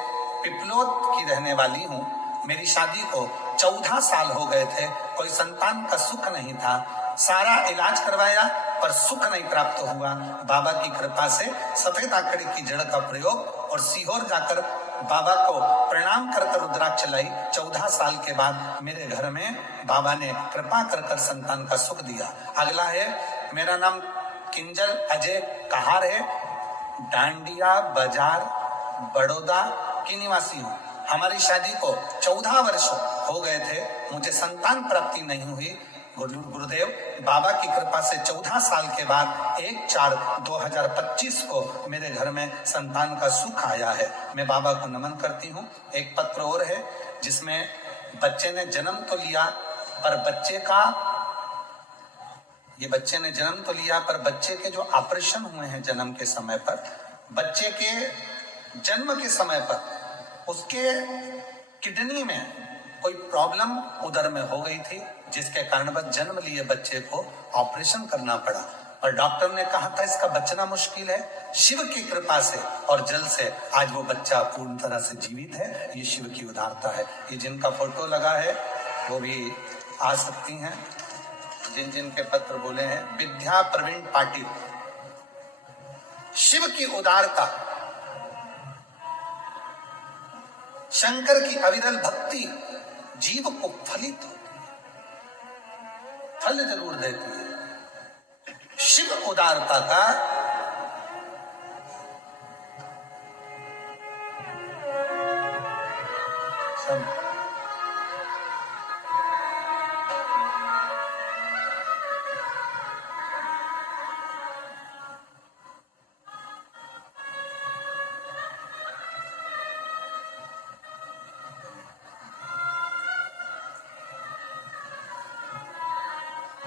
पिपलोद की रहने वाली हूँ। मेरी शादी को 14 साल हो गए थे, कोई संतान का सुख नहीं था। सारा इलाज करवाया पर सुख नहीं प्राप्त हुआ। बाबा की कृपा से सफेद आंकड़े की जड़ का प्रयोग और सीहोर जाकर बाबा को प्रणाम कर कर रुद्राक्ष लाई। 14 साल के बाद मेरे घर में बाबा ने कृपा कर कर संतान का सुख दिया। अगला है, मेरा नाम किंजल अजय कहार है। डांडिया बाजार बड़ौदा की निवासी हूँ। हमारी शादी को 14 वर्ष हो गए थे, मुझे संतान प्राप्ति नहीं हुई। गुरुदेव बाबा की कृपा से 14 साल के बाद 1/4/2025 को मेरे घर में संतान का सुख आया है। मैं बाबा को नमन करती हूँ। एक पत्र और है जिसमें बच्चे ने जन्म तो लिया पर बच्चे के जो ऑपरेशन हुए हैं जन्म के समय पर, बच्चे के जन्म के समय पर उसके किडनी में कोई प्रॉब्लम उधर में हो गई थी, जिसके कारण बस जन्म लिए बच्चे को ऑपरेशन करना पड़ा। और डॉक्टर ने कहा था इसका बचना मुश्किल है। शिव की कृपा से और जल से आज वो बच्चा पूर्ण तरह से जीवित है। ये शिव की उदारता है। ये जिनका फोटो लगा है वो भी आ सकती हैं, जिन जिन के पत्र बोले हैं। विद्या प्रवीण पाटिल, शिव की उदारता, शंकर की अविरल भक्ति जीव को फलित होती है, फल जरूर देती है। शिव उदारता का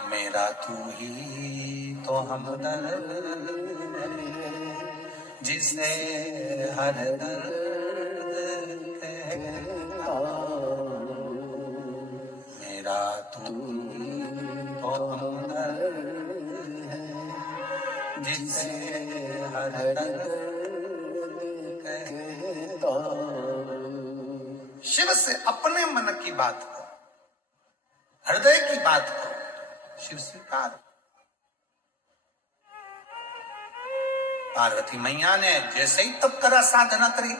मेरा तू ही तो हमदर्द जिसे हर दर्द कहता, मेरा तू ही तो हमदर्द जिसे हर दर्द कहता। शिव से अपने मन की बात को, हृदय की बात को शिव स्वीकार। पार्वती मैया ने जैसे ही तप करा, साधना करी,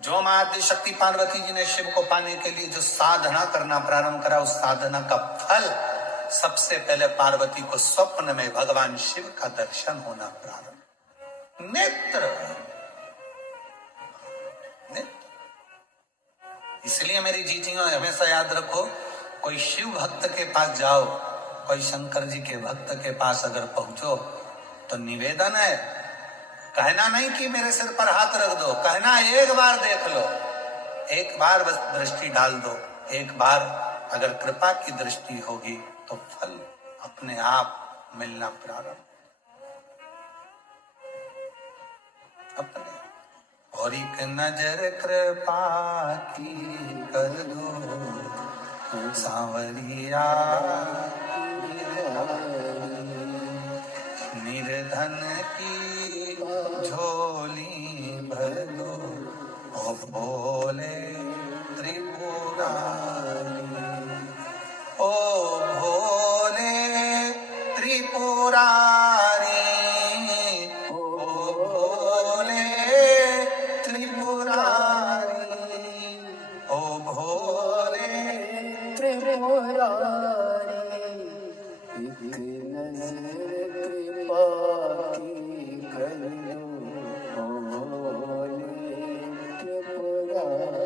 जो मां आदि शक्ति पार्वती जी ने शिव को पाने के लिए जो साधना करना प्रारंभ करा, उस साधना का फल सबसे पहले पार्वती को स्वप्न में भगवान शिव का दर्शन होना प्रारंभ। नेत्र, इसलिए मेरी जीजियों हमेशा याद रखो, कोई शिव भक्त के पास जाओ, कोई शंकर जी के भक्त के पास अगर पहुंचो तो निवेदन है, कहना नहीं कि मेरे सिर पर हाथ रख दो, कहना एक बार देख लो, एक बार बस दृष्टि डाल दो, एक बार अगर कृपा की दृष्टि होगी तो फल अपने आप मिलना प्रारंभ। अपने और एक नजर कृपा की कर दो सांवरिया, निर्धन की झोली भर दो ओ भोले त्रिपुरारी, ओ भोले त्रिपुरारी, ओ भोले त्रिपुरारी, ओ भोले त्रिपुरारी, एक नजर कृपा की कर दो भोले त्रिपुरारी।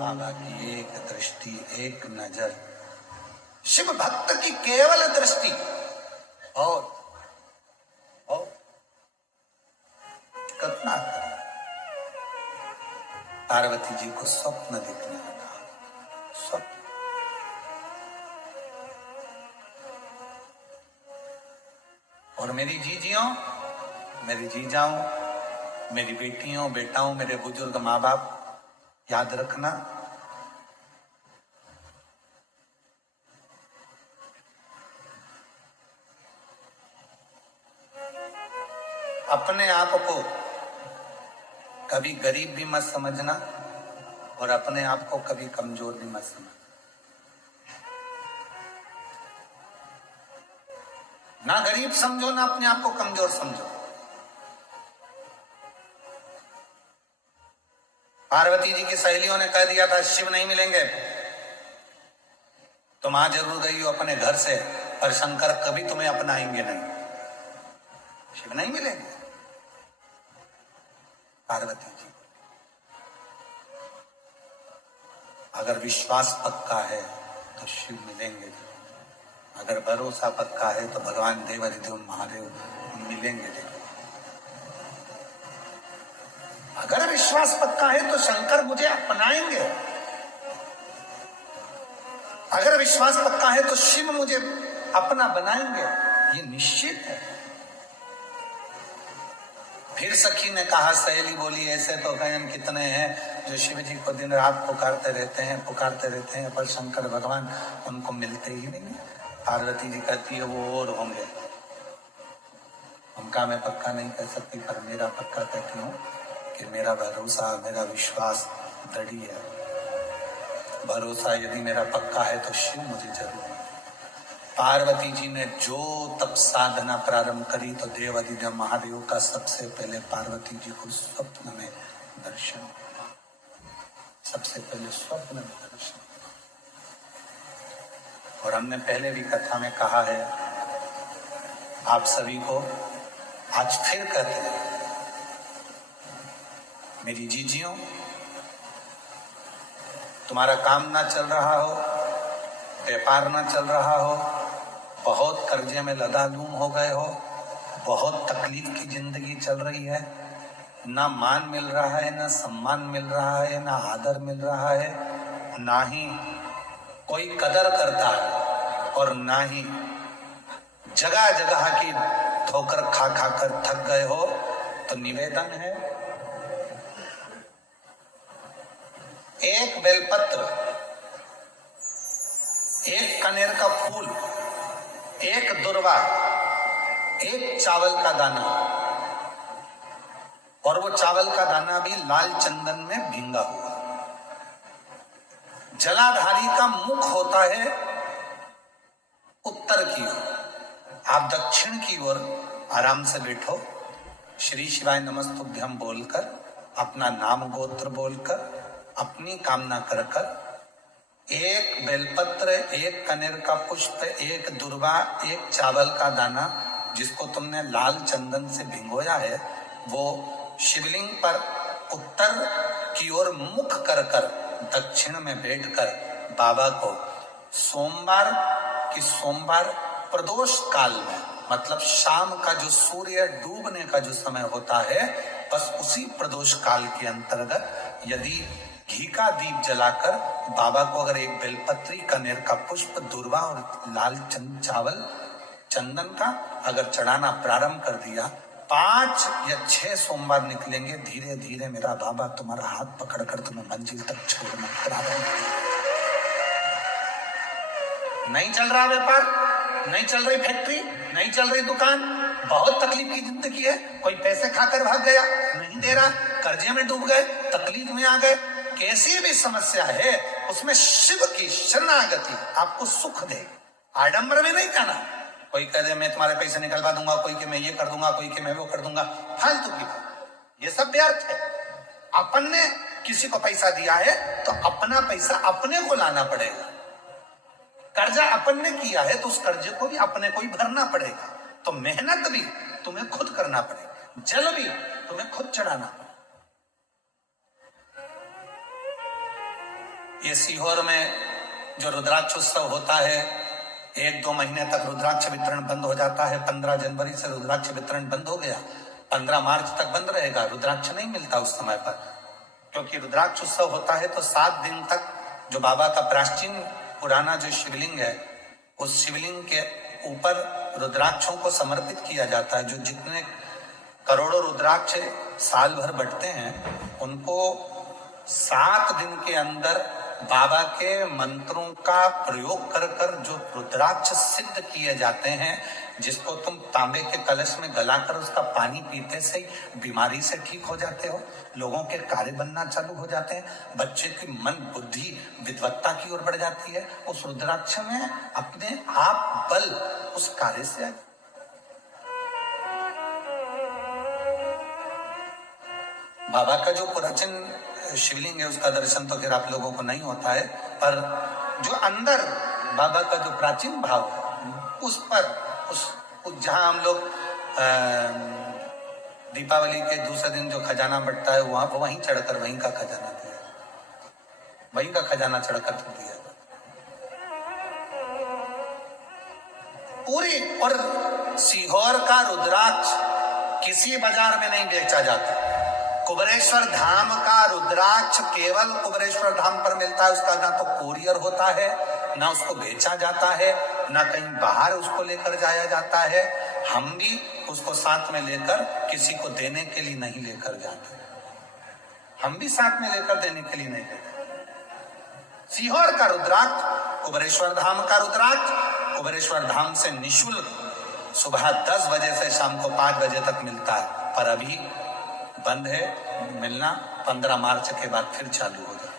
बाबा की एक दृष्टि, एक नजर, शिव भक्त की केवल दृष्टि, और कितना पार्वती जी को स्वप्न दिखने लगा, स्वप्न। और मेरी जीजियों, मेरी जीजाओं, मेरी बेटियों बेटाओं, मेरे बुजुर्ग माँ बाप, याद रखना, अपने आप को कभी गरीब भी मत समझना और अपने आप को कभी कमजोर भी मत समझना। ना गरीब समझो, ना अपने आप को कमजोर समझो। पार्वती जी की सहेलियों ने कह दिया था शिव नहीं मिलेंगे, तुम आ जरूर गई हो अपने घर से, पर शंकर कभी तुम्हें अपनाएंगे नहीं, शिव नहीं मिलेंगे। पार्वती जी, अगर विश्वास पक्का है तो शिव मिलेंगे, अगर भरोसा पक्का है तो भगवान देवाधिदेव महादेव मिलेंगे। अगर विश्वास पक्का है तो शंकर मुझे अपनाएंगे, अगर विश्वास पक्का है तो शिव मुझे अपना बनाएंगे, ये निश्चित है। फिर सखी ने कहा, सहेली बोली, ऐसे तो गयन कितने हैं जो शिव जी को दिन रात पुकारते रहते हैं, पर शंकर भगवान उनको मिलते ही नहीं। पार्वती जी कहती है वो और होंगे, उनका मैं पक्का नहीं कह सकती, पर मेरा पक्का कहती हूँ कि मेरा भरोसा, मेरा विश्वास दृढ़ है। भरोसा यदि मेरा पक्का है तो शिव मुझे जरूर। पार्वती जी ने जो तप साधना प्रारंभ करी तो देव अधिदेव महादेव का सबसे पहले पार्वती जी को स्वप्न में दर्शन हुआ। सबसे पहले स्वप्न में दर्शन। और हमने पहले भी कथा में कहा है, आप सभी को आज फिर कहते हैं, मेरी जीजियों, तुम्हारा काम ना चल रहा हो, व्यापार ना चल रहा हो, बहुत कर्जे में लदालूम हो गए हो, बहुत तकलीफ की जिंदगी चल रही है, ना मान मिल रहा है, ना सम्मान मिल रहा है, ना आदर मिल रहा है, ना ही कोई कदर करता है, और ना ही जगह जगह की ठोकर खा खा कर थक गए हो, तो निवेदन है, एक बेलपत्र, एक कनेर का फूल, एक दुर्वा, एक चावल का दाना, और वो चावल का दाना भी लाल चंदन में भींगा हुआ। जलाधारी का मुख होता है उत्तर की ओर, आप दक्षिण की ओर आराम से बैठो, श्री शिवाय नमस्तुभ्यम बोलकर, अपना नाम गोत्र बोलकर, अपनी कामना कर कर, एक बेलपत्र, एक कनेर का पुष्प, एक दुर्वा, एक चावल का दाना जिसको तुमने लाल चंदन से भिगोया है, वो शिवलिंग पर उत्तर की ओर मुख कर कर दक्षिण में बैठकर बाबा को सोमवार प्रदोष काल में, मतलब शाम का जो सूर्य डूबने का जो समय होता है, बस उसी प्रदोष काल के अंतर्गत यदि घी का दीप जलाकर बाबा को अगर एक बेलपत्री, कनेर का पुष्प, दुर्वा और लाल चावल चंदन का अगर चढ़ाना प्रारंभ कर दिया, 5 या 6 सोमवार निकलेंगे, धीरे धीरे मेरा बाबा तुम्हारा हाथ पकड़कर तुम्हें मंजिल तक छोड़ना प्रारंभ। नहीं चल रहा व्यापार, नहीं चल रही फैक्ट्री, नहीं चल रही दुकान, बहुत तकलीफ की जिंदगी है, कोई पैसे खाकर भाग गया, नहीं दे रहा, कर्जे में डूब गए, तकलीफ में आ गए, कैसी भी समस्या है उसमें शिव की शरणागति आपको सुख दे। आडंबर में नहीं जाना, कोई कह दे मैं तुम्हारे पैसे निकलवा दूंगा, कोई कि मैं ये कर दूंगा, कोई कि मैं वो कर दूंगा, फालतू की बात, ये सब व्यर्थ है। अपन ने किसी को पैसा दिया है तो अपना पैसा अपने को लाना पड़ेगा। कर्जा अपन ने किया है तो उस कर्जे को भी अपने को ही भरना पड़ेगा। तो मेहनत भी तुम्हें खुद करना पड़ेगा, जल भी तुम्हें खुद चढ़ाना पड़ेगा। ये सीहोर में जो रुद्राक्ष उत्सव होता है, 1-2 महीने तक रुद्राक्ष वितरण बंद हो जाता है। 15 जनवरी से रुद्राक्ष वितरण बंद हो गया, 15 मार्च तक बंद रहेगा, रुद्राक्ष नहीं मिलता उस समय पर, क्योंकि रुद्राक्ष उत्सव होता है तो 7 दिन तक जो बाबा का प्राचीन पुराना जो शिवलिंग है, उस शिवलिंग के ऊपर रुद्राक्षों को समर्पित किया जाता है। जो जितने करोड़ों रुद्राक्ष साल भर बटते हैं, उनको 7 दिन के अंदर बाबा के मंत्रों का प्रयोग कर कर जो रुद्राक्ष सिद्ध किए जाते हैं, जिसको तुम तांबे के कलश में गलाकर उसका पानी पीते से ही बीमारी से ठीक हो जाते हो, लोगों के कार्य बनना चालू हो जाते हैं, बच्चे की मन बुद्धि विद्वत्ता की ओर बढ़ जाती है, उस रुद्राक्ष में अपने आप बल उस कार्य से। बाबा का जो प्राचीन शिवलिंग है उसका दर्शन तो फिर आप लोगों को नहीं होता है, पर जो अंदर बाबा का जो प्राचीन भाव है, उस पर उस जहां हम लोग दीपावली के दूसरे दिन जो खजाना बंटता है, वहां वहीं चढ़कर वहीं का खजाना दिया, वहीं का खजाना चढ़कर दिया पूरी। और सीहोर का रुद्राक्ष किसी बाजार में नहीं बेचा जाता। कुबेरेश्वर धाम का रुद्राक्ष केवल कुबेरेश्वर धाम पर मिलता है, उसका ना तो कोरियर होता है, ना उसको बेचा जाता है, ना कहीं बाहर उसको लेकर जाया जाता है। हम भी उसको साथ में लेकर किसी को देने के लिए नहीं लेकर जाते, हम भी साथ में लेकर देने के लिए नहीं लेते। सीहोर का रुद्राक्ष, कुबेरेश्वर धाम का रुद्राक्ष कुबेरेश्वर धाम से निःशुल्क सुबह 10 बजे से शाम को 5 बजे तक मिलता है, पर अभी बंद है मिलना। 15 मार्च के बाद फिर चालू हो जाए,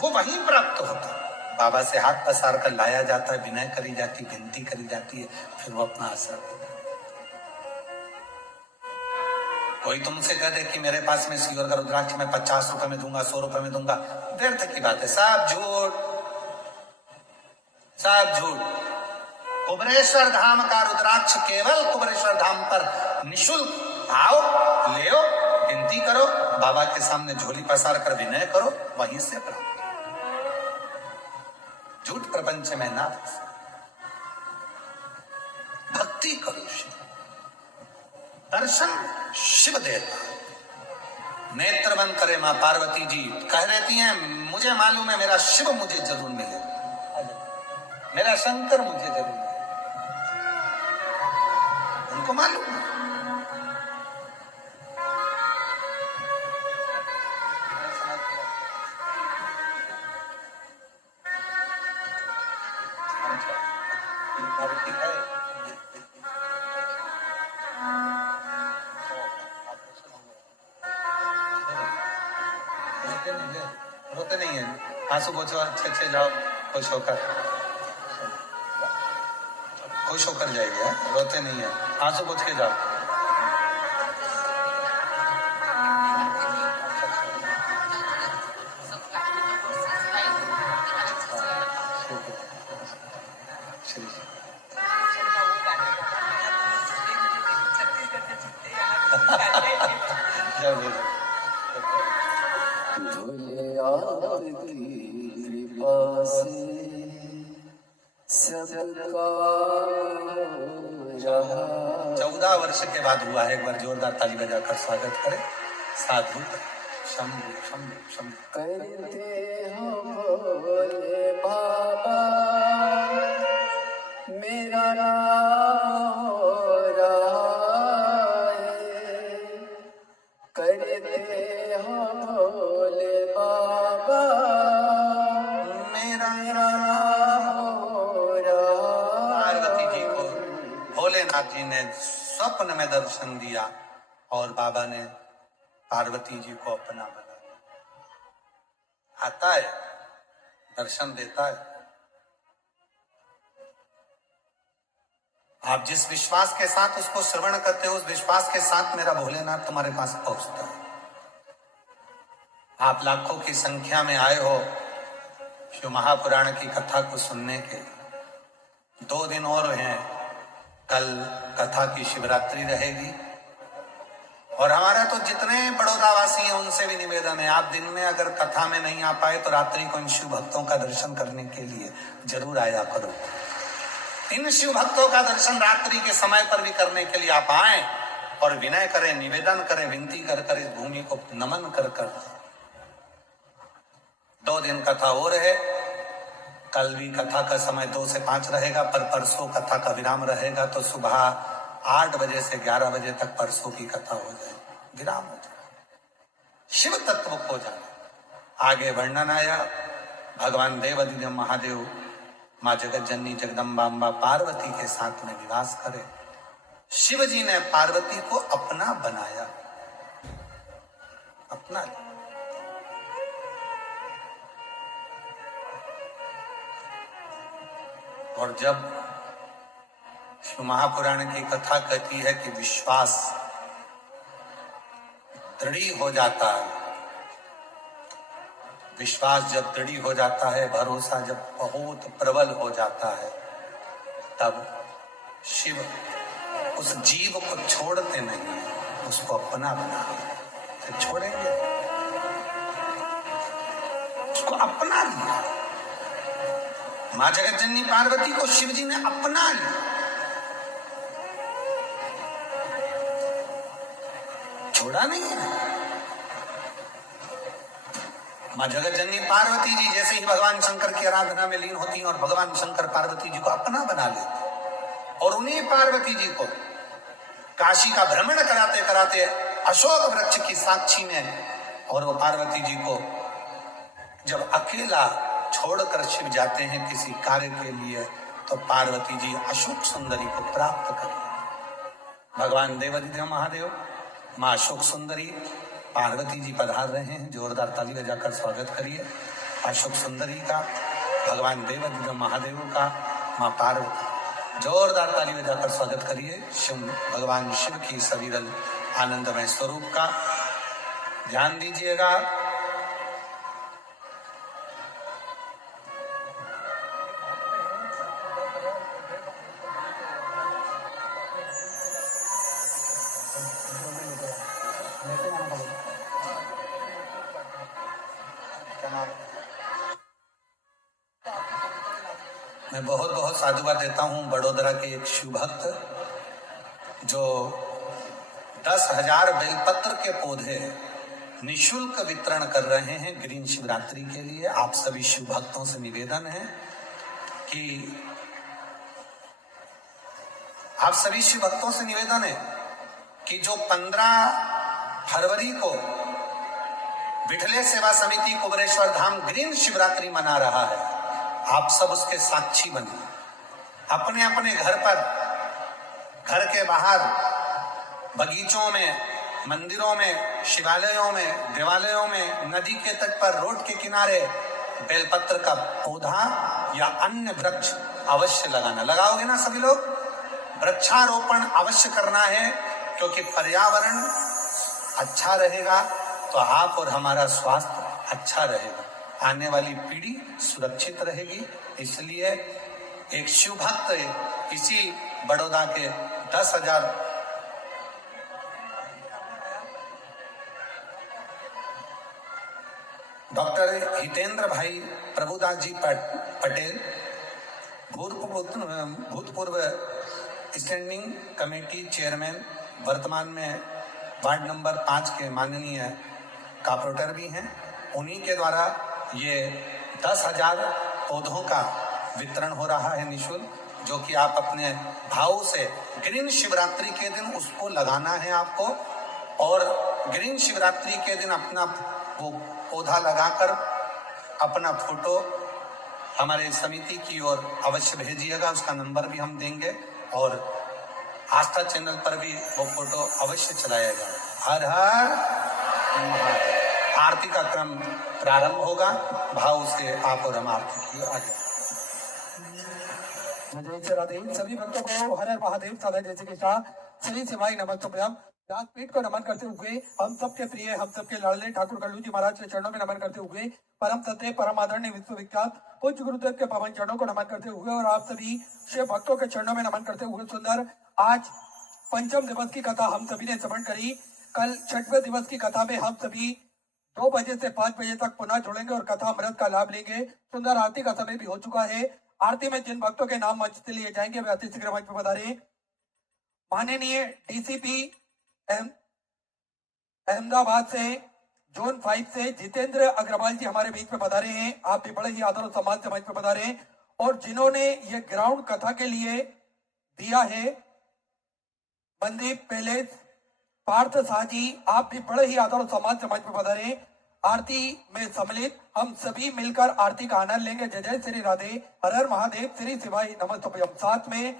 वो वहीं प्राप्त होता है। बाबा से हाथ पसार कर लाया जाता है, विनय करी जाती, विनती करी जाती है, फिर वो अपना असर देता है। कोई तुमसे कह दे कि मेरे पास में सीवर का रुद्राक्ष मैं 50 रुपए में दूंगा, 100 रुपए में दूंगा, व्यर्थ की बात है, सब झूठ, सब झूठ। कुबरेश्वर धाम का रुद्राक्ष केवल कुबरेश्वर धाम पर निशुल्क आओ, ले आओ, विनती करो, बाबा के सामने झोली पसार कर विनय करो, वहीं से प्राप्त। झूठ प्रपंच में ना फंसो, भक्ति करो शिव, दर्शन शिव देता। नेत्र बंद करे मां पार्वती जी कह रहती हैं, मुझे मालूम है मेरा शिव मुझे जरूर मिले, मेरा शंकर मुझे जरूर मिले, उनको मालूम है। रोते नहीं है, आंसू पोछो, अच्छे जाओ, खुश होकर, खुश होकर जाइए, रोते नहीं है, आंसू पोछ के जाओ। आपकी कृपा से सबका 14 वर्ष के बाद हुआ है। एक बार जोरदार ताली बजाकर स्वागत करें। साधु शंभु शंभु शंभु करते हो भोले बाबा, मेरा नाम हो रहा है। करते हो भोले बाबा, मेरा नाम हो रहा। पार्वती जी को भोलेनाथ जी ने स्वप्न में दर्शन दिया और बाबा ने पार्वती जी को अपना बना लिया। आता है, दर्शन देता है। आप जिस विश्वास के साथ उसको श्रवण करते हो, उस विश्वास के साथ मेरा भोलेनाथ तुम्हारे पास पहुंचता है। आप लाखों की संख्या में आए हो शिव महापुराण की कथा को सुनने के लिए। 2 दिन और हैं, कल कथा की शिवरात्रि रहेगी। और हमारा तो जितने बड़ौदा वासी हैं उनसे भी निवेदन है, आप दिन में अगर कथा में नहीं आ पाए तो रात्रि को इन शिव भक्तों का दर्शन करने के लिए जरूर आया करो। इन शिव भक्तों का दर्शन रात्रि के समय पर भी करने के लिए आप आए और विनय करें, निवेदन करें, विनती कर कर इस भूमि को नमन कर कर। 2 दिन कथा हो रहे, कल भी कथा का समय 2 से 5 रहेगा, पर परसों कथा का विराम रहेगा। तो सुबह 8 बजे से 11 बजे तक परसों की कथा हो जाए, विराम हो जाए, शिव तत्व को जाने। आगे वर्णन आया, भगवान देवाधिदेव महादेव माँ जगत जननी जगदम्बा पार्वती के साथ में निवास करे। शिव जी ने पार्वती को अपना बनाया, अपना। और जब शिव महापुराण की कथा कहती है कि विश्वास दृढ़ हो जाता है, विश्वास जब दृढ़ हो जाता है, भरोसा जब बहुत प्रबल हो जाता है, तब शिव उस जीव को छोड़ते नहीं, उसको अपना बना। तो छोड़ेंगे, उसको अपना लिया। मां जगत जननी पार्वती को शिव जी ने अपना लिया, छोड़ा नहीं है। मां जगत जननी पार्वती जी जैसे ही भगवान शंकर की आराधना में लीन होती हैं और भगवान शंकर पार्वती जी को अपना बना लेते, और उन्हीं पार्वती जी को काशी का भ्रमण कराते कराते अशोक वृक्ष की साक्षी में, और वो पार्वती जी को जब अकेला छोड़कर शिव जाते हैं किसी कार्य के लिए, तो पार्वती जी अशोक सुंदरी को प्राप्त करते। भगवान देवाधिदेव महादेव, मां अशोक सुंदरी, पार्वती जी पधार रहे हैं। जोरदार ताली बजाकर स्वागत करिए अशोक सुंदरी का। भगवान देव महादेव का, माँ पार्वती। जोरदार ताली बजाकर स्वागत करिए शिव भगवान शिव की सविरल आनंदमय स्वरूप का। ध्यान दीजिएगा। मैं बहुत बहुत साधुवाद देता हूं बड़ोदरा के एक शिव भक्त जो 10,000 बेलपत्र के पौधे निशुल्क वितरण कर रहे हैं ग्रीन शिवरात्रि के लिए। आप सभी शिव भक्तों से निवेदन है कि जो 15 फरवरी को विठले सेवा समिति कुबरेश्वर धाम ग्रीन शिवरात्रि मना रहा है, आप सब उसके साक्षी बने। अपने अपने घर पर, घर के बाहर, बगीचों में, मंदिरों में, शिवालयों में, देवालयों में, नदी के तट पर, रोड के किनारे बेलपत्र का पौधा या अन्य वृक्ष अवश्य लगाना। लगाओगे ना सभी लोग? वृक्षारोपण अवश्य करना है, क्योंकि पर्यावरण अच्छा रहेगा तो आप और हमारा स्वास्थ्य अच्छा रहेगा, आने वाली पीढ़ी सुरक्षित रहेगी। इसलिए एक शिव भक्त इसी बड़ौदा के 10,000 डॉक्टर हितेंद्र भाई प्रभुदास जी पटेल, भूतपूर्व स्टैंडिंग कमेटी चेयरमैन, वर्तमान में वार्ड नंबर 5 के माननीय कॉर्पोरेटर भी हैं, उन्हीं के द्वारा ये 10,000 पौधों का वितरण हो रहा है निःशुल्क, जो कि आप अपने भाव से ग्रीन शिवरात्रि के दिन उसको लगाना है आपको। और ग्रीन शिवरात्रि के दिन अपना वो पौधा लगाकर अपना फोटो हमारे समिति की ओर अवश्य भेजिएगा। उसका नंबर भी हम देंगे और आस्था चैनल पर भी वो फोटो अवश्य चलाया जाएगा। हर हर महादेव। आरती का क्रम प्रारंभ होगा। भाव से आप और हम आरती की आगे। जय राधे। सभी भक्तों को हर हर महादेव साधा जय श्री कृष्णा श्री शिवाय नमस्तुभ्यम। व्यासपीठ को नमन करते हुए हम सबके प्रिय, हम सबके लाडले ठाकुर कल्लू जी महाराज के चरणों में नमन करते हुए, परम सत्य परम आदरणीय विश्वविख्यात पूज्य गुरुदेव के पावन चरणों को नमन करते हुए और आप सभी शिव भक्तों के चरणों में नमन करते हुए सुंदर आज पंचम दिवस की कथा हम सभी ने श्रवण करी। कल छठवें दिवस की कथा में हम सभी 2 बजे से 5 बजे तक पुनः जुड़ेंगे और कथा अमृत का लाभ लेंगे। सुंदर आरती का समय भी हो चुका है। आरती में जिन भक्तों के नाम मंच से लिए जाएंगे वे अति शीघ्र मंच पर पधारें। माननीय डीसीपी अहमदाबाद से जोन 5 से जितेंद्र अग्रवाल जी हमारे बीच में पधारे हैं। आप भी बड़े ही आदर और सम्मान से मंच पर पधारे। और जिन्होंने ये ग्राउंड कथा के लिए दिया है, मनदीप पैलेस पार्थ साजी, आप भी बड़े ही आदर और सम्मान से मंच पर पधारे। आरती में सम्मिलित हम सभी मिलकर आरती का आनंद लेंगे। जय जय श्री राधे, हर हर महादेव, श्री शिवाय नमस्तुभ्यम। साथ में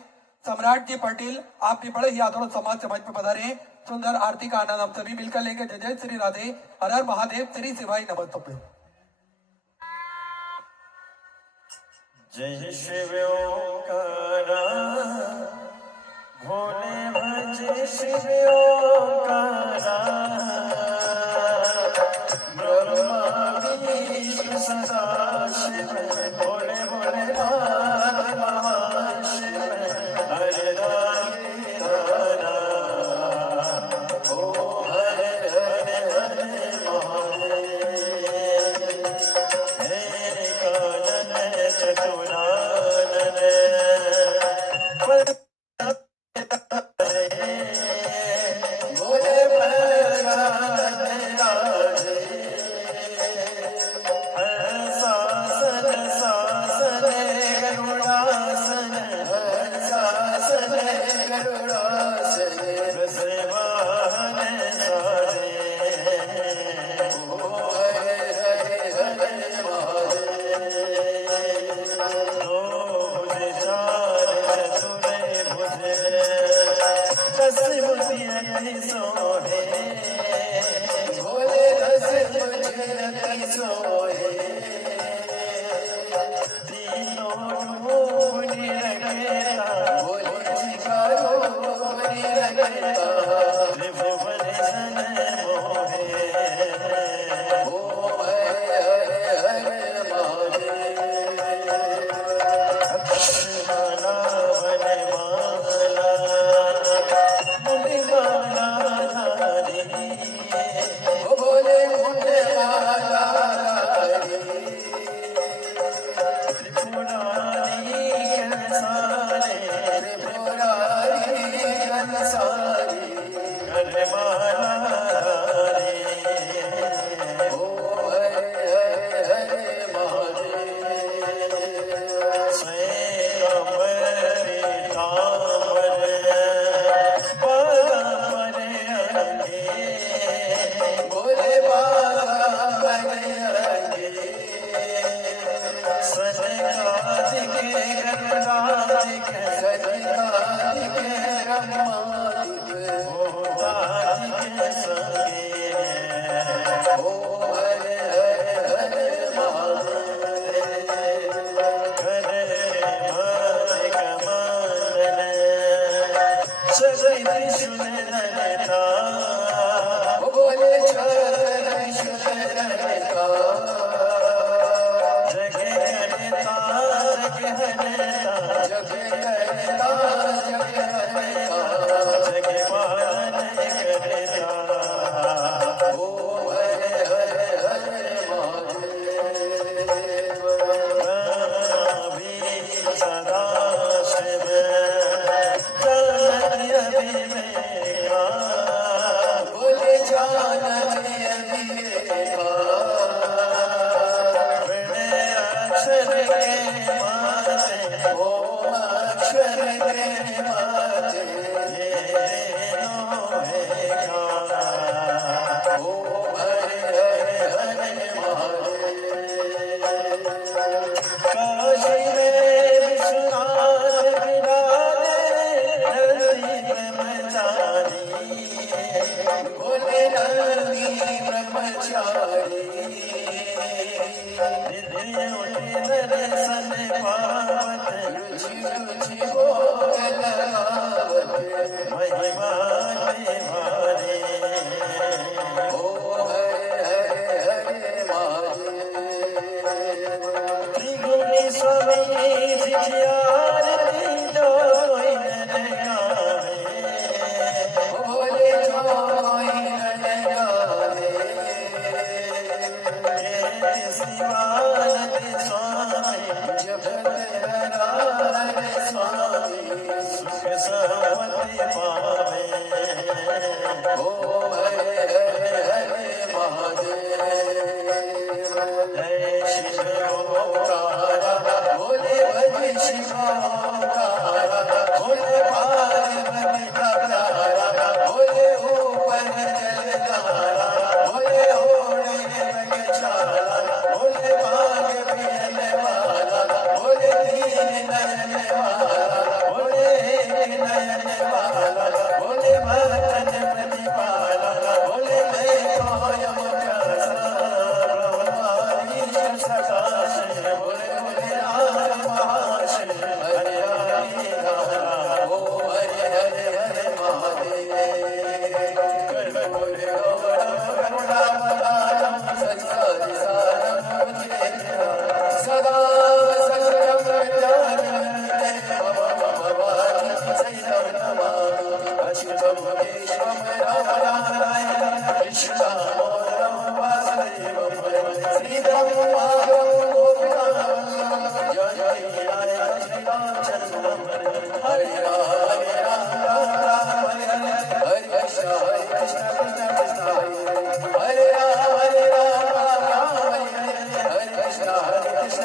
सम्राट जी पटेल, आप भी बड़े ही आदर और सम्मान से मंच पर पधारे। सुंदर आरती का आनंद हम सभी मिलकर लेंगे। जय जय श्री राधे, हर हर महादेव, श्री शिवाय नमस्तुभ्यम। जय शिव ओंकारा, भोले भज शिव ओंकारा, ब्रह्मा विष्णु सदा शिव, भोले भोले नाथ महाशिव, हरे राधे राधा, ओ हरे हरे हरे महादेव, हे कानन चतुरानन, भोले करता त्रिभुवन जन मोहे ओम हरे हरे हरे महादेव अक्षरमाला वनमाला मुंडमाला धारी ओ बोले मुंडमाला धारी त्रिपुरारी कंसारे त्रिपुरारी कंसारी करमाला धारी ओम हरे हरे हरे महादेव स्वयंवर पीतांबर बाबर अंगे बोले बाबर अंगे सनकादिक गणरादिक सनकादिक ब्रह्मादिक भूतादिक संगे ओम हरे हरे हरे महादेव करे भरे कमंडल सदै सुनरता बोले सदै सुनरता जगे हरता जगे हरता जगे करता जगे हरता जगे पालन करता ओम हरे हरे हरे महादेव भी सदा शिव जानकी अभिलेखा बोले जानकी अभिलेखा अक्षर के माते ओम अक्षर के माते ये दोनों है गाना ओम हरे हरे हरे महादेव काशी में विश्वनाथ विराजे नंदी ब्रह्मचारी बोले नंदी ब्रह्मचारी दर्शन पावत रुचि रुचि भोग लगावत महिमा भारे ओम हरे हरे हरे महादेव त्रिगुणी स्वामी सिखियारती जो कोई नर गावे बोले जो कोई नर गावे शिवानंद स्वामी जगत नारायण स्वामी सुख समति पावे ओम हरे हरे हरे महादेव जय शिव ओंकारा बोले भज शिव ओंकारा बोले पार्वती का प्यारा बोले ऊपर जलधारा बोले ओढ़े बगचारा बोले भाग पियन वाला बोले दीन नयन वाला बोले नयन वाला बोले भक्तन प्रतिपाला बोले मैं कायम प्यासा ब्रह्मादीश सकाश बोले बोले राम महाशय हरे हरे गाना ओम हरे हरे हरे महादेव कर बोले गौरव करुणावतारम संसारिसारम सदा ससरम अच्युतम केशवम राम नारायण कृष्णदामोदरम वासुदेवम श्रीधरम माधवम गोपिकाम जय जय नारायण श्री रामचंद्रम हरे राम राम राम हरे हरे हरे कृष्ण कृष्ण कृष्ण हरे राम राम राम हरे हरे कृष्ण कृष्ण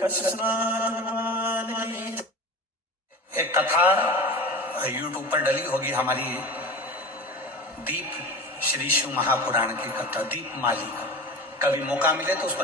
कृष्ण भगवान की एक कथा यूट्यूब पर डली होगी हमारी दीप श्री शिव महापुराण की कथा दीप माली का। कभी मौका मिले तो उस पर